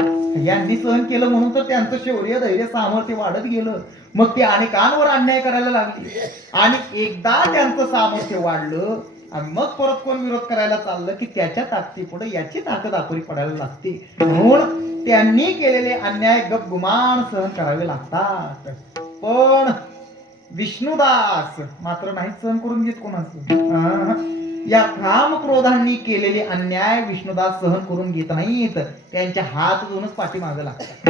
यांनी सहन केलं म्हणून तर त्यांचं शौर्य धैर्य सामर्थ्य वाढत गेलं. मग ते अनेकांवर अन्याय करायला लागले, आणि एकदा त्यांचं सामर्थ्य वाढलं आणि मग परत कोण विरोध करायला चाललं की त्याच्या ताकदीपुढे याची ताकद अपुरी पडायला लागते. म्हणून त्यांनी केलेले अन्याय गपगुमान सहन करावे लागतात. पण विष्णुदास मात्र नाही सहन करून घेत कोणाचं. या काम क्रोधांनी केलेले अन्याय विष्णुदास सहन करून घेत नाहीत, त्यांच्या हात धुवूनच पाठीमागे लागतात.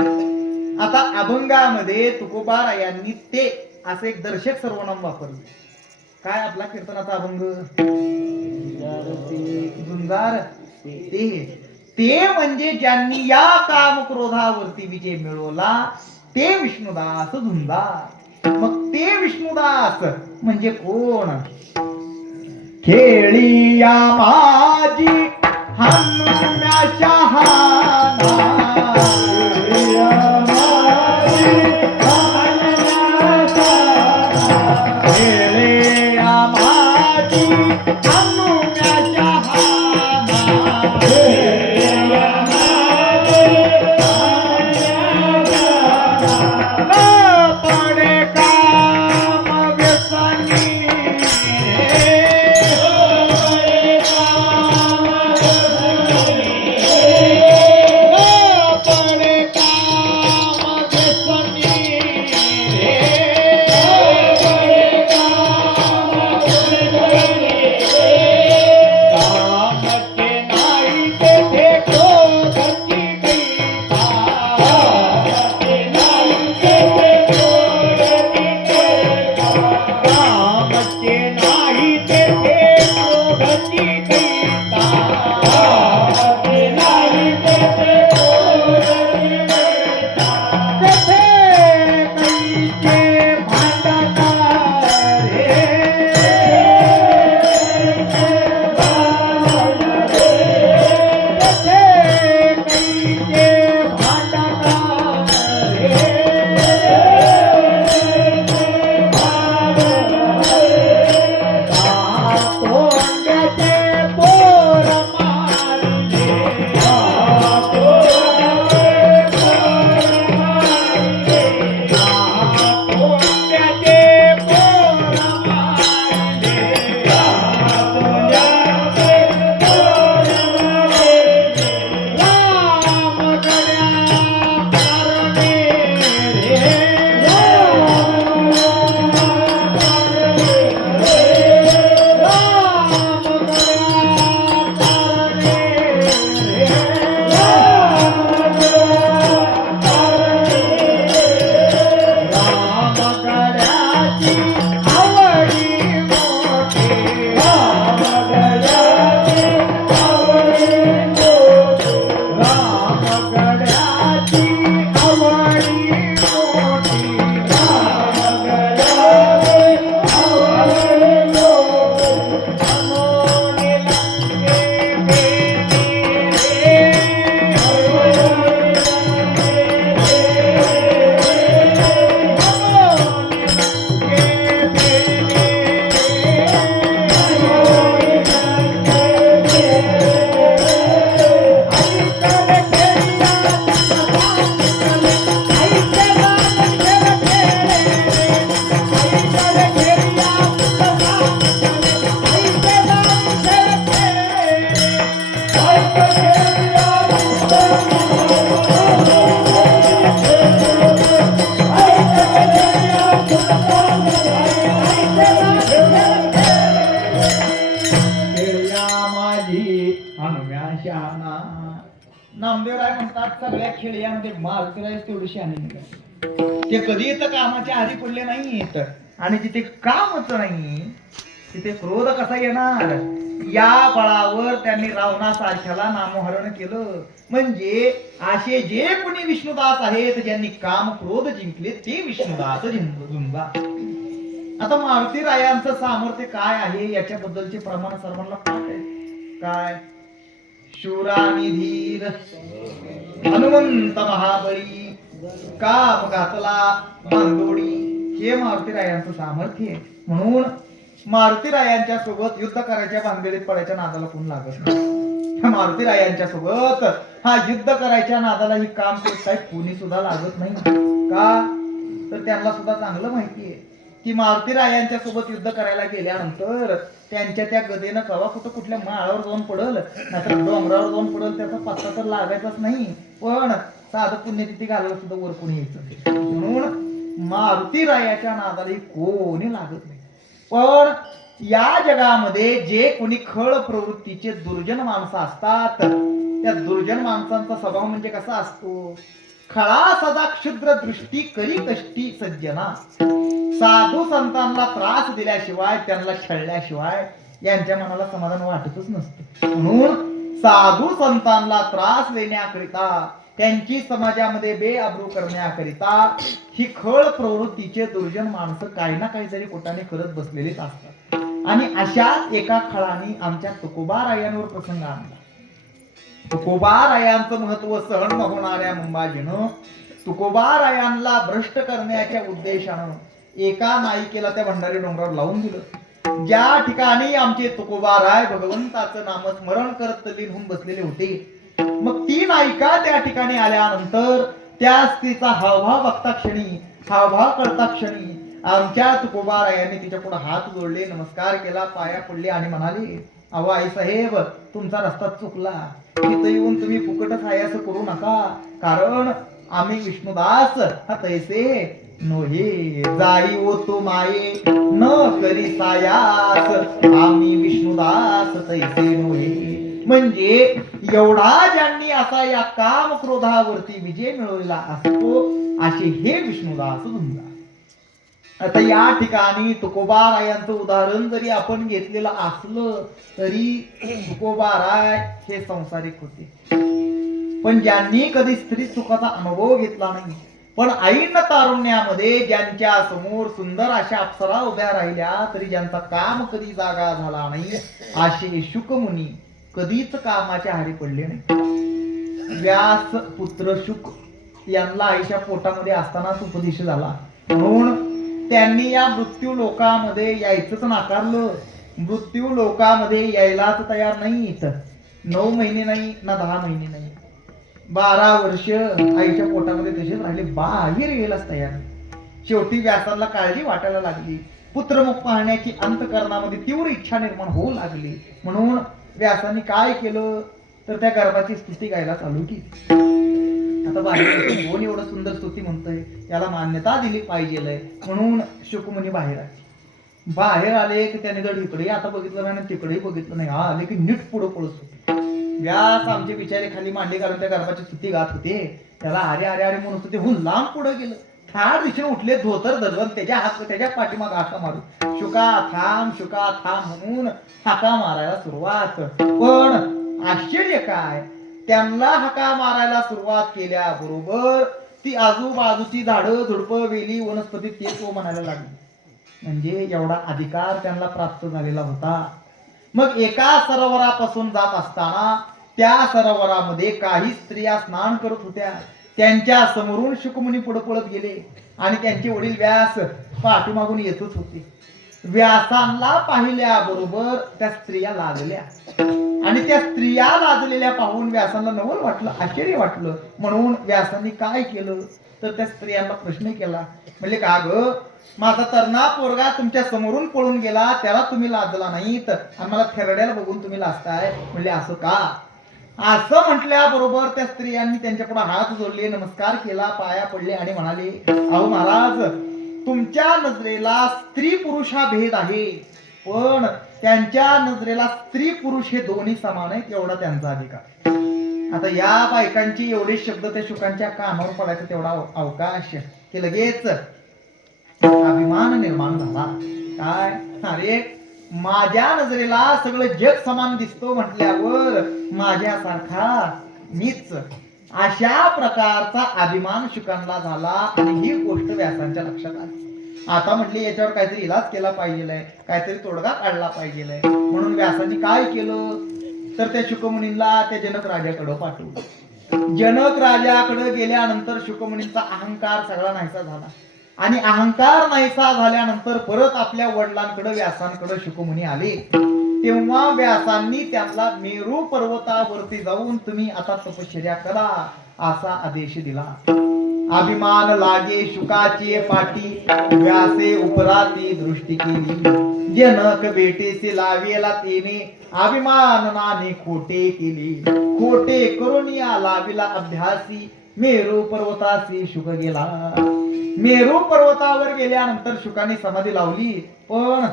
आता अभंगामध्ये तुकोबारायांनी ते असे एक दर्शक सर्वनाम वापरले. काय आपला कीर्तनाचा अभंग, झुंजार ते म्हणजे ज्यांनी या काम क्रोधावरती विजय मिळवला ते विष्णुदास झुंजार. मग ते विष्णुदास म्हणजे कोण? खेळी या माझी हनुम्या शहाणा, हनुम्या शहाणा. नामदेवराय म्हणतात सगळ्या खेड्यामध्ये मारुतीराय तेवढी शहाणी नाही. ते कधी इथं कामाच्या आधी पडले नाहीत आणि जिथे कामच नाही तिथे क्रोध कसा येणार. या बळावर त्यांनी रावणासारख्याला नामोहरण केलं. म्हणजे असे जे कोणी विष्णुदास आहेत ज्यांनी काम क्रोध जिंकले ते विष्णुदास झुंजा. आता मारुती रायांचं सामर्थ्य काय आहे याच्याबद्दलचे प्रमाण सर्वांना पाठ आहे. काय शूर आणि धीर हनुमंत महाबळी काम घातला बांगोडी हे मारुती रायांचं सामर्थ्य आहे. म्हणून मारुती रायांच्या सोबत युद्ध करायच्या भानगडीत पडायच्या नादाला कोण लागत नाही. मारुती रायांच्या सोबत हा युद्ध करायच्या नादाला ही काम काही कोणी सुद्धा लागत नाही. का तर त्यांना सुद्धा चांगलं माहिती आहे की मारुती रायांच्या सोबत युद्ध करायला गेल्यानंतर त्यांच्या त्या गदेनं कवा कुठल्या माळावर जाऊन पडल नाहीतर डोंगरावर जाऊन पडल त्याचा पत्ता तर लागायचाच नाही. पण साधं पुण्यतिथी घालायला सुद्धा वर कोणी यायचं. म्हणून मारुती रायाच्या नादाला कोणी लागत नाही. पण या जगामध्ये जे कोणी खळ प्रवृत्तीचे दुर्जन माणसं असतात त्या दुर्जन माणसांचा स्वभाव म्हणजे कसा असतो. खळा सदा क्षुद्र दृष्टी करी कष्टी सज्जना. साधू संतांना त्रास दिल्याशिवाय त्यांना छळल्याशिवाय यांच्या मनाला समाधान वाटतच नसतं. म्हणून साधू संतांना त्रास देण्याकरिता त्यांची समाजामध्ये बेअब्रू करण्याकरिता ही खळ प्रवृत्तीचे दुर्जन माणसं काही ना काहीतरी कोटाने करत बसलेलीच असतात. आणि अशाच एका खळाने आमच्या तुकोबारायांवर प्रसंग आणला. तुकोबारायांचं महत्व सहन न होणाऱ्या मुंबाजीनं तुकोबारायांना भ्रष्ट करण्याच्या उद्देशानं एका नायिकेला त्या भंडारी डोंगरावर लावून दिलं. ज्या ठिकाणी आमचे तुकोबाराय भगवंताचं नामस्मरण करत लीन होऊन बसलेले होते. मग ती नायिका त्या ठिकाणी आल्यानंतर त्या स्त्रीचा हावभाव बघता क्षणी हावभाव कळता क्षणी आमच्या तुकोबारायांनी तिच्या पुढे हात जोडले नमस्कार केला पाया पडले आणि म्हणाले अहो आई साहेब तुमचा रस्ता चुकला. तिथं येऊन तुम्ही फुकटच आहे असं करू नका. कारण आम्ही विष्णुदास हा तैसे नोहे जाई ओ तो माये न करी सायास आम्ही विष्णुदास तैसे नोहे. म्हणजे एवढा ज्यांनी असा या काम क्रोधावरती विजय मिळवला असतो असे हे विष्णुदास झुंजा. आता या ठिकाणी तुकोबारायांचं उदाहरण जरी आपण घेतलेलं असलं तरी तुकोबाराय हे संसारिक होते. पण ज्यांनी कधी स्त्री सुखाचा अनुभव घेतला नाही पण ऐन तारुण्यामध्ये ज्यांच्या समोर सुंदर अशा अप्सरा उभ्या राहिल्या तरी ज्यांचा काम कधी जागा झाला नाही असे शुकमुनी कधीच कामाच्या आहारी पडले नाही. व्यास पुत्र शुक यांना आईच्या पोटामध्ये असतानाच उपदेश झाला. म्हणून त्यांनी या मृत्यू लोकामध्ये यायचंच नाकारलं. मृत्यू लोकामध्ये यायलाच तयार नाहीत. 9 महिने नाही ना 10 महिने नाही 12 वर्ष आईच्या पोटामध्ये तसेच राहिले. बाहेर यायलाच तयार नाही. शेवटी व्यासाला काळजी वाटायला लागली. पुत्रमुख पाहण्याची अंतकरणामध्ये तीव्र इच्छा निर्माण होऊ लागली. म्हणून व्यासांनी काय केलं तर त्या गर्भाची स्तुती गायला चालू केली. आता बाहेर कोण एवढं सुंदर स्तुती म्हणतोय याला मान्यता दिली पाहिजे म्हणून शुकमुनी बाहेर आले. बाहेर आले की त्याने जर इकडे आता बघितलं नाही तिकडेही बघितलं नाही. आले की नीट पुढं पळत होते. व्यास आमचे बिचारे खाली मांडी घालून त्या गर्भाची स्तुती गात होते. त्याला अरे अरे अरे म्हणून होते होऊन लांब पुढे गेलं. थार दिशेने उठले धोतर धरवून त्याच्या पाठीमाग हाका मारू शुका थांब म्हणून हाका मारायला सुरुवात. पण आश्चर्य काय त्यांना हाका मारायला सुरुवात केल्याबरोबर ती आजूबाजूची झाडं झुडपं वेली वनस्पती तेच म्हणायला लागली. म्हणजे एवढा अधिकार त्यांना प्राप्त झालेला होता. मग एका सरोवरापासून जात असताना त्या सरोवरामध्ये काही स्त्रिया स्नान करत होत्या. त्यांच्या समोरून शुकमुनी पुढे पळत गेले आणि त्यांचे वडील व्यास पाठीमागून येतच होते. व्यासांना पाहिल्याबरोबर त्या स्त्रिया लाजल्या आणि त्या स्त्रिया लाजलेल्या पाहून व्यासांना नवल वाटलं आश्चर्य वाटलं. म्हणून व्यासांनी काय केलं तर त्या स्त्रियांना प्रश्न केला. म्हणजे का ग माझा तरणा पोरगा तुमच्या समोरून पळून गेला त्याला तुम्ही लाजला नाहीत आणि मला थेरड्याला बघून तुम्ही लाजताय. म्हणले असं का. असं म्हटल्याबरोबर त्या स्त्रियांनी त्यांच्या पुढे हात जोडले नमस्कार केला पाया पडले आणि म्हणाले अहो महाराज तुमच्या नजरेला स्त्री पुरुष हा भेद आहे पण त्यांच्या नजरेला स्त्री पुरुष हे दोन्ही समान आहेत एवढा त्यांचा अधिकार. आता या बायकांची एवढे शब्द त्या शुकांच्या कानावर पडायचा तेवढा अवकाश की लगेच अभिमान निर्माण झाला. काय, अरे माझ्या नजरेला सगळं जग समान दिसतो म्हटल्यावर माझ्यासारखा मीच, अशा प्रकारचा अभिमान शुकांना झाला. आणि ही गोष्ट व्यासांच्या लक्षात आली. आता म्हटले याच्यावर काहीतरी इलाज केला पाहिजे, काहीतरी तोडगा काढला पाहिजे. म्हणून व्यासांनी काय केलं तर त्या शुकमुनींना त्या जनक राजाकडे पाठवलं. जनक राजाकडे गेल्यानंतर शुकमुनींचा अहंकार सगळा नाहीसा झाला. आणि अहंकार नाहीसा झाल्यानंतर परत आपल्या वडिलांकडे व्यासांकडे शुकमुनी आले. तेव्हा व्यासांनी त्यांना मेरू पर्वतावरती जाऊन तुम्ही आता तपश्चर्या करा असा आदेश दिला. अभिमान लागे शुकाचे पाठी, व्यासे उपराती दृष्टी केली. जनक बेटेसे लावेला तेने, अभिमान नाने खोटे केले. खोटे करून या लाविला अभ्यासी, मेरू पर्वतासी शुक गेला. मेरू पर्वतावर गेल्यानंतर शुकाने समाधी लावली, पण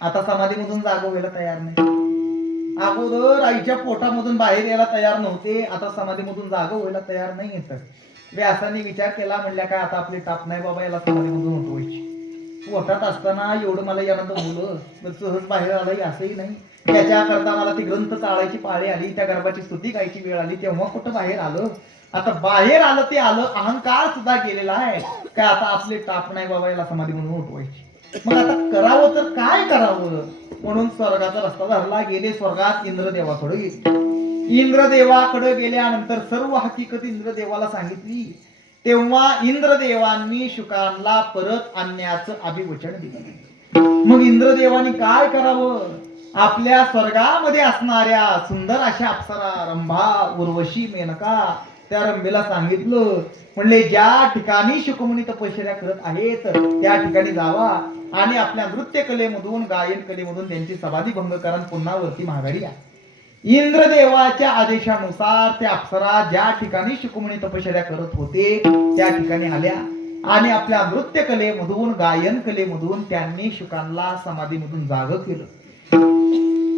आता समाधीमधून जागो व्हायला तयार नाही. अगोदर आईच्या पोटामधून बाहेर यायला तयार नव्हते, आता समाधीमधून जागो व्हायला तयार नाही येत. व्यासांनी विचार केला, म्हणल्या काय आता आपली टाप नाही बाबा, याला समाधीमधून उठवायची. पोटात असताना एवढं मला यानं मुलं सहज बाहेर आलंय असंही नाही. त्याच्याकरता मला ती ग्रंथ चाळायची पाळी आली, त्या गर्भाची स्तुती गायची वेळ आली, तेव्हा कुठं बाहेर आलं. आता बाहेर आलं ते आलं, अहंकार सुद्धा गेलेला आहे. काय आता आपली टाप नाही बाबा, याला समाधीमधून उठवायची. मग आता करावं तर काय करावं, म्हणून स्वर्गाचा रस्ता धरला. गेले स्वर्गात इंद्रदेवाकडे गेले. इंद्रदेवाकडे गेल्यानंतर सर्व हकीकत इंद्रदेवाला सांगितली. तेव्हा इंद्रदेवांनी शुकांना परत आणण्याचं अभिवचन दिलं. मग इंद्रदेवानी काय करावं, आपल्या स्वर्गामध्ये असणाऱ्या सुंदर अशा अप्सरा रंभा, उर्वशी, मेनका त्या रंभेला सांगितलं. म्हणले ज्या ठिकाणी शुकमुनी तपश्चर्या करत आहेत त्या ठिकाणी जावा आणि आपल्या नृत्य कलेमधून, गायन कलेमधून त्यांची समाधी भंग करा, पुन्हा वरती माघारी या. इंद्रदेवाच्या आदेशानुसार त्या अप्सरा ज्या ठिकाणी शुकमुनी तपश्चर्या करत होते त्या ठिकाणी आल्या आणि आपल्या नृत्य कलेमधून, गायन कलेमधून त्यांनी शुकांना समाधीमधून जाग केलं.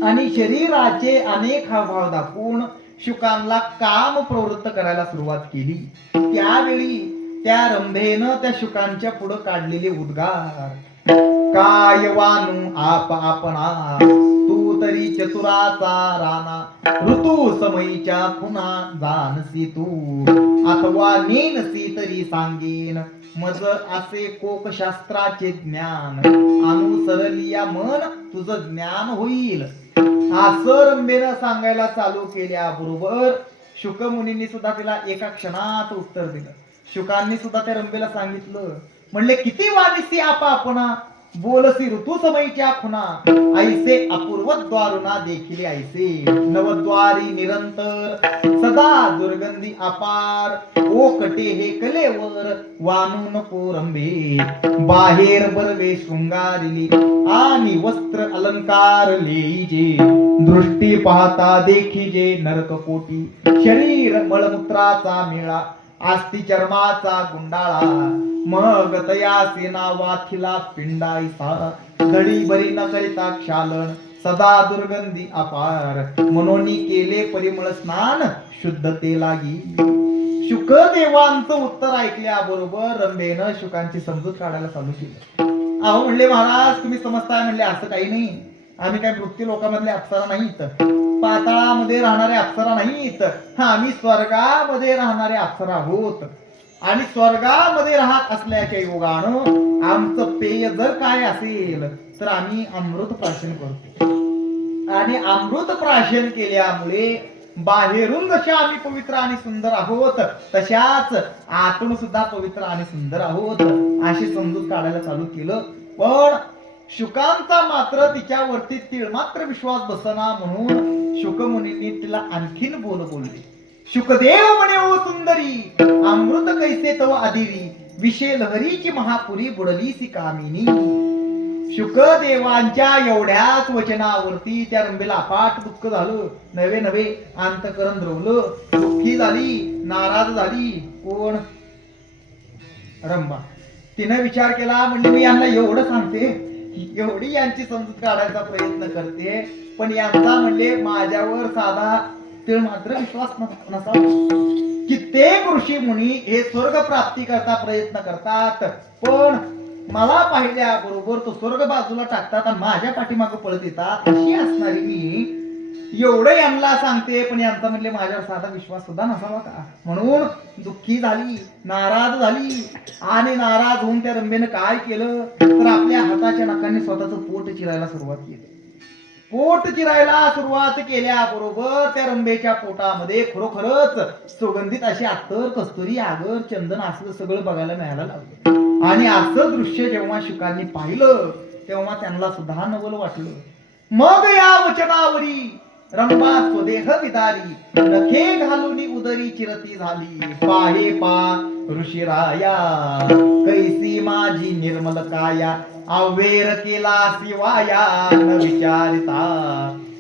आणि शरीराचे अनेक हावभाव दाखवून शुकांना काम प्रवृत्त करायला सुरुवात केली. त्यावेळी त्या रंभेनं त्या शुकांच्या पुढे काढलेले उद्गार, काय वानू आप आपणा, तू तरी चतुराचा राणा, ऋतू समयीच्या खुना जानसी तू, अथवा नेनसी तरी सांगेन, मज असे कोक शास्त्राचे ज्ञान, अनुसरलिया मन तुझं ज्ञान होईल. असं रंभेनं सांगायला चालू केल्याबरोबर शुकमुनींनी सुद्धा तिला एका क्षणात उत्तर दिलं. शुकांनी सुद्धा त्या रंभेला सांगितलं, म्हणले किती वानिसी आपा आपणा, बोलसी ऋतू समयीच्या खुना, ऐसे अपूर्व द्वारुना देखिले ऐसे, नवद्वारी निरंतर सदा दुर्गंधी अपार, ओकटे हे कलेवर वानू नको रंभे, बाहेर बरवे शृंगारिली आणि वस्त्र अलंकार लेईजे, दृष्टी पाहता देखिजे नरकपोटी, शरीर मळमूत्राचा मेळा, आस्ती चर्माचा गुंडाळा, मग तया सेना वाथिला पिंडाईसा, घडी बरी न करिता क्षालन, सदा दुर्गंधी अपार, मनोनी केले परिमळ स्नान शुद्धते लागी. शुकदेवांचं उत्तर ऐकल्याबरोबर रंभेनं शुकांची समजूत काढायला चालू केलं. अहो म्हणले महाराज तुम्ही समजताय, म्हणले असं काही नाही, आम्ही काय मृत्यू लोकांमधले अप्सरा नाहीत, पाताळामध्ये राहणारे अप्सरा नाहीत, आम्ही स्वर्गामध्ये राहणारे अप्सरा आहोत. आणि स्वर्गामध्ये राहत असल्याच्या योगानं आमचं पेय जर काय असेल तर आम्ही अमृत प्राशन करतो. आणि अमृत प्राशन केल्यामुळे बाहेरून जशा आम्ही पवित्र आणि सुंदर आहोत तशाच आतून सुद्धा पवित्र आणि सुंदर आहोत अशी समजूत काढायला चालू केलं. पण शुकांचा मात्र तिच्यावरती तीळ मात्र विश्वास बसना, म्हणून शुकमुनींनी तिला आणखीन बोलले. शुकदेव म्हणे ओ सुंदरी, अमृत कैसे तव अधिरी, विषय लहरीची महापुरी बुडलीसी कामिनी. शुकदेवांच्या एवढ्याच वचनावरती त्या रंभेला अफाट दुःख झालं. नवे नवे अंतकरण द्रवलं, दुःखी झाली, नाराज झाली. कोण? रंभा. तिने विचार केला, म्हणजे मी यांना एवढं सांगते, एवढी यांची समजूत काढायचा प्रयत्न करते, पण यांचा म्हणले माझ्यावर साधा तीळ मात्र विश्वास नसावा. कित्येक ऋषी मुनी हे स्वर्ग प्राप्ती करता प्रयत्न करतात, पण मला पाहिल्या बरोबर तो स्वर्ग बाजूला टाकतात आणि माझ्या पाठीमागे पळत येतात. अशी असणारी मी एवढं यांना सांगते, पण यांचा म्हणले माझ्यावर साधा विश्वास सुद्धा नसावा का. म्हणून दुःखी झाली, नाराज झाली आणि नाराज होऊन त्या रंभेनं काय केलं तर आपल्या हाताच्या नखांनी स्वतःच पोट चिरायला सुरुवात केली. पोट चिरायला सुरुवात केल्याबरोबर त्या रंभेच्या पोटामध्ये खरोखरच सुगंधित अशी अत्तर, कस्तुरी, आगर, चंदन असलं सगळं बघायला मिळायला लागलं. आणि असं दृश्य जेव्हा शुकांनी पाहिलं तेव्हा त्यांना सुद्धा नवल वाटलं. मग या वचनावरी रंभा स्वदेह विदारी, नखे घालून उदरी चिरती झाली. पाहे पा ऋषीराया, कैसी माझी निर्मल काया, अवेर केला शिवाया न विचारिता.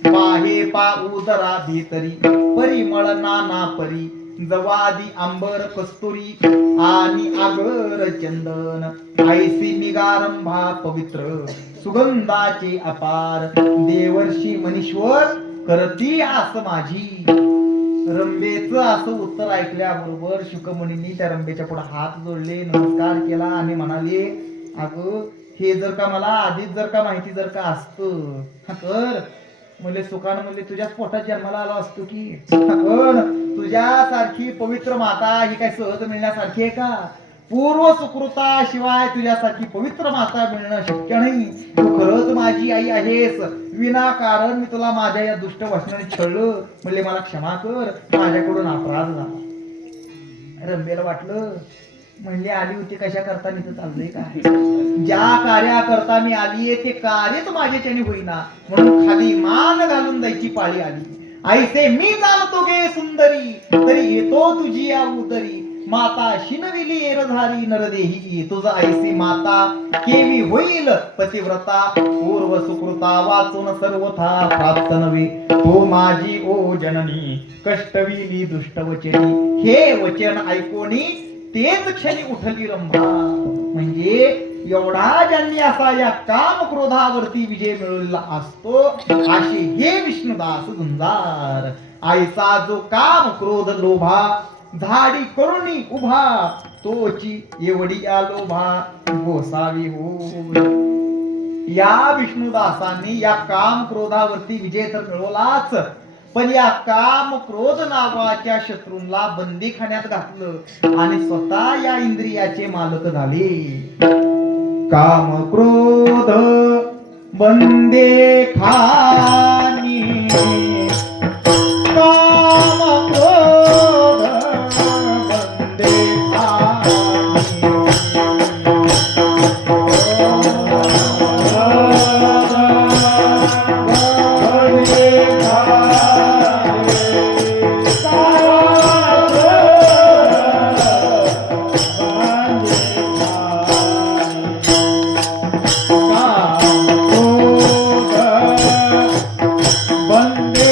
पाहे पा उदरा भीतरी, परिमळ नाना परी, जवादी अंबर कस्तुरी आणि आगर चंदन. ऐसी निगारंभा पवित्र, सुगंधाचे अपार, देवर्षी मनीश्वर करती आस माझी. रंभेचं असं उत्तर ऐकल्याबरोबर शुकमुनींनी त्या रंभेच्या पुढे हात जोडले, नमस्कार केला आणि म्हणाले, अगं हे जर का मला आधीच जर का माहिती जर का असतं तर म्हणले सुखानं म्हणले तुझ्याच पोटात जन्माला आला असतो की. पण तुझ्यासारखी पवित्र माता ही काय सहज मिळण्यासारखी आहे का. पूर्व सुकृता शिवाय तुझ्यासारखी पवित्र माता मिळणं शक्य नाही. तू खरंच माझी आई आहेस, विनाकारण मी तुला माझ्या या दुष्ट वचनाने छळलं, म्हणले मला क्षमा कर, माझ्याकडून अपराध झाला. रंभेला वाटलं म्हणले आली होती कशा करता मी तर चाललंय काय. ज्या कार्याकरता मी आलीये ते कार्यच माझ्याच्याने होईना, म्हणून खाली मान घालून द्यायची पाळी आली. ऐसे मी जाणतो गे सुंदरी, तरी येतो तुझी या उदरी. माता शिनविली एरधारी नरदेही, तुझा ऐसी माता केवी होईल पतिव्रता. पूर्व सुकृता वाचून सर्वथा प्राप्त नव्हे, तो माझी ओ जननी कष्टविली दुष्ट वचनी. हे वचन ऐकोनी तेच क्षणी उठली रंभा. म्हणजे एवढा ज्यांनी असा या काम क्रोधावरती विजय मिळवलेला असतो असे हे विष्णुदास झुंजार. आईचा जो काम क्रोध लोभा, झाडी करुणी उभा, तोची एवढी या लोभा गोसावी हो. या विष्णुदासांनी या काम क्रोधावरती विजय तर मिळवलाच, पण या काम क्रोध नावाच्या शत्रूंना बंदीखान्यात घातलं आणि स्वतः या इंद्रियाचे मालक झाले. काम क्रोध बंदे खानी, काम क्रोध बंदे खानी. वंदे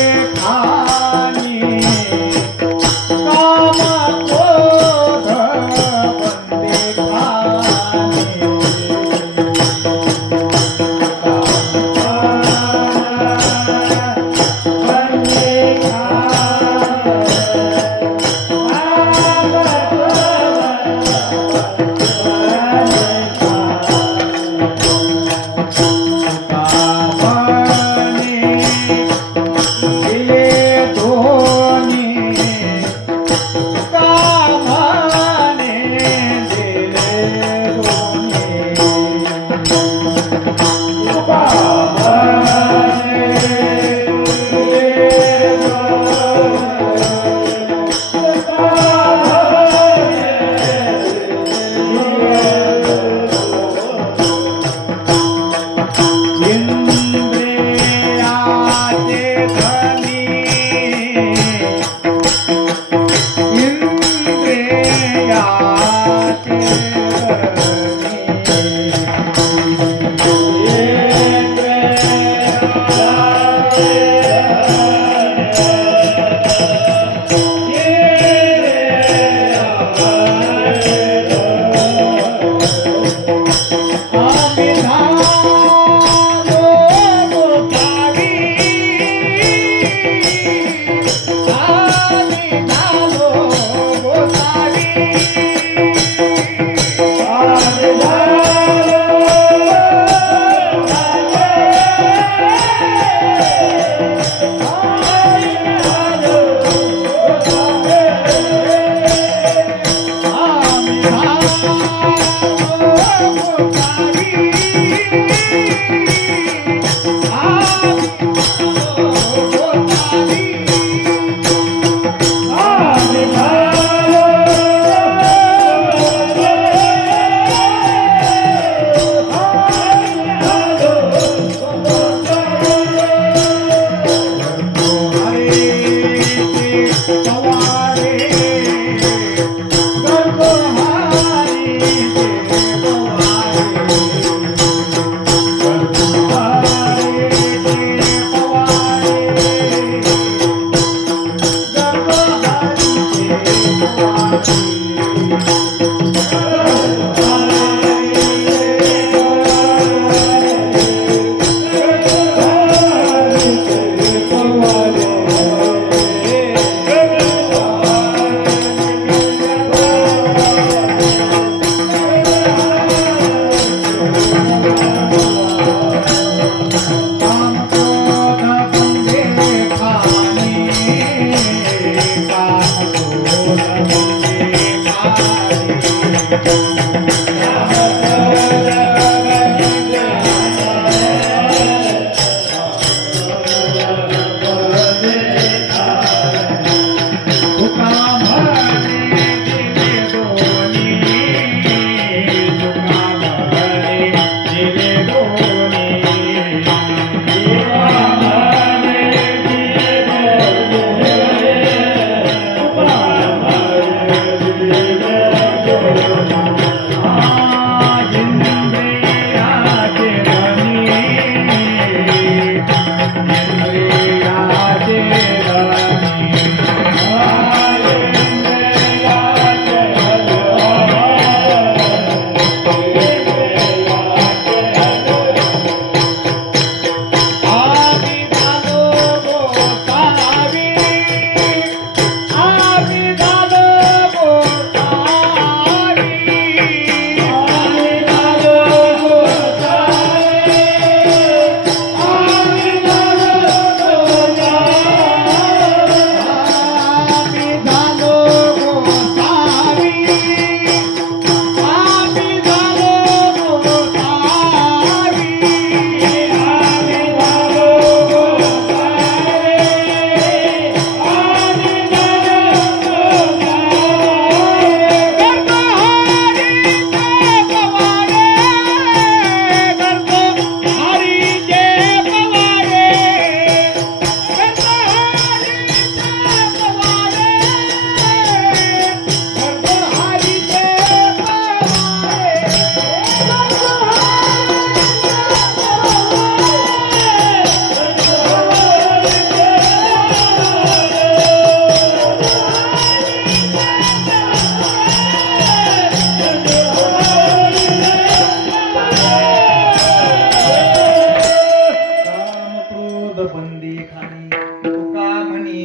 ठाणे तुका म्हणे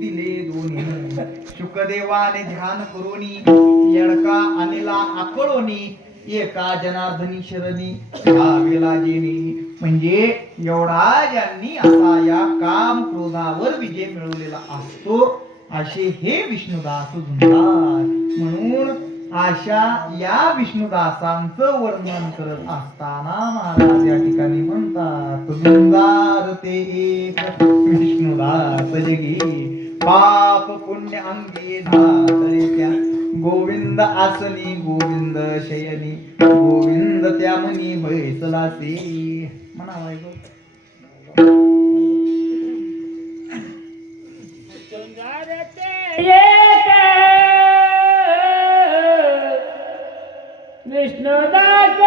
दिले दोन्ही शुकदेवाने ध्यान करोनी येडका अनिला आकळोनी एका जनार्दनी शरणी घ्यावेला जेनी. म्हणजे एवढा ज्यांनी असा या काम क्रोधावर विजय मिळवलेला असतो असे हे विष्णुदास झुंजार. म्हणून अशा या विष्णुदासांचं वर्णन करत असताना महाराज या ठिकाणी म्हणतात झुंजार ते एक विष्णुदास जगी पाप पुण्य अंगी नातळे त्या गोविंद आसनी गोविंद शयनी गोविंद त्या मनी बैसलासी. म्हणावा विष्णुदास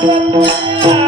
Thank you.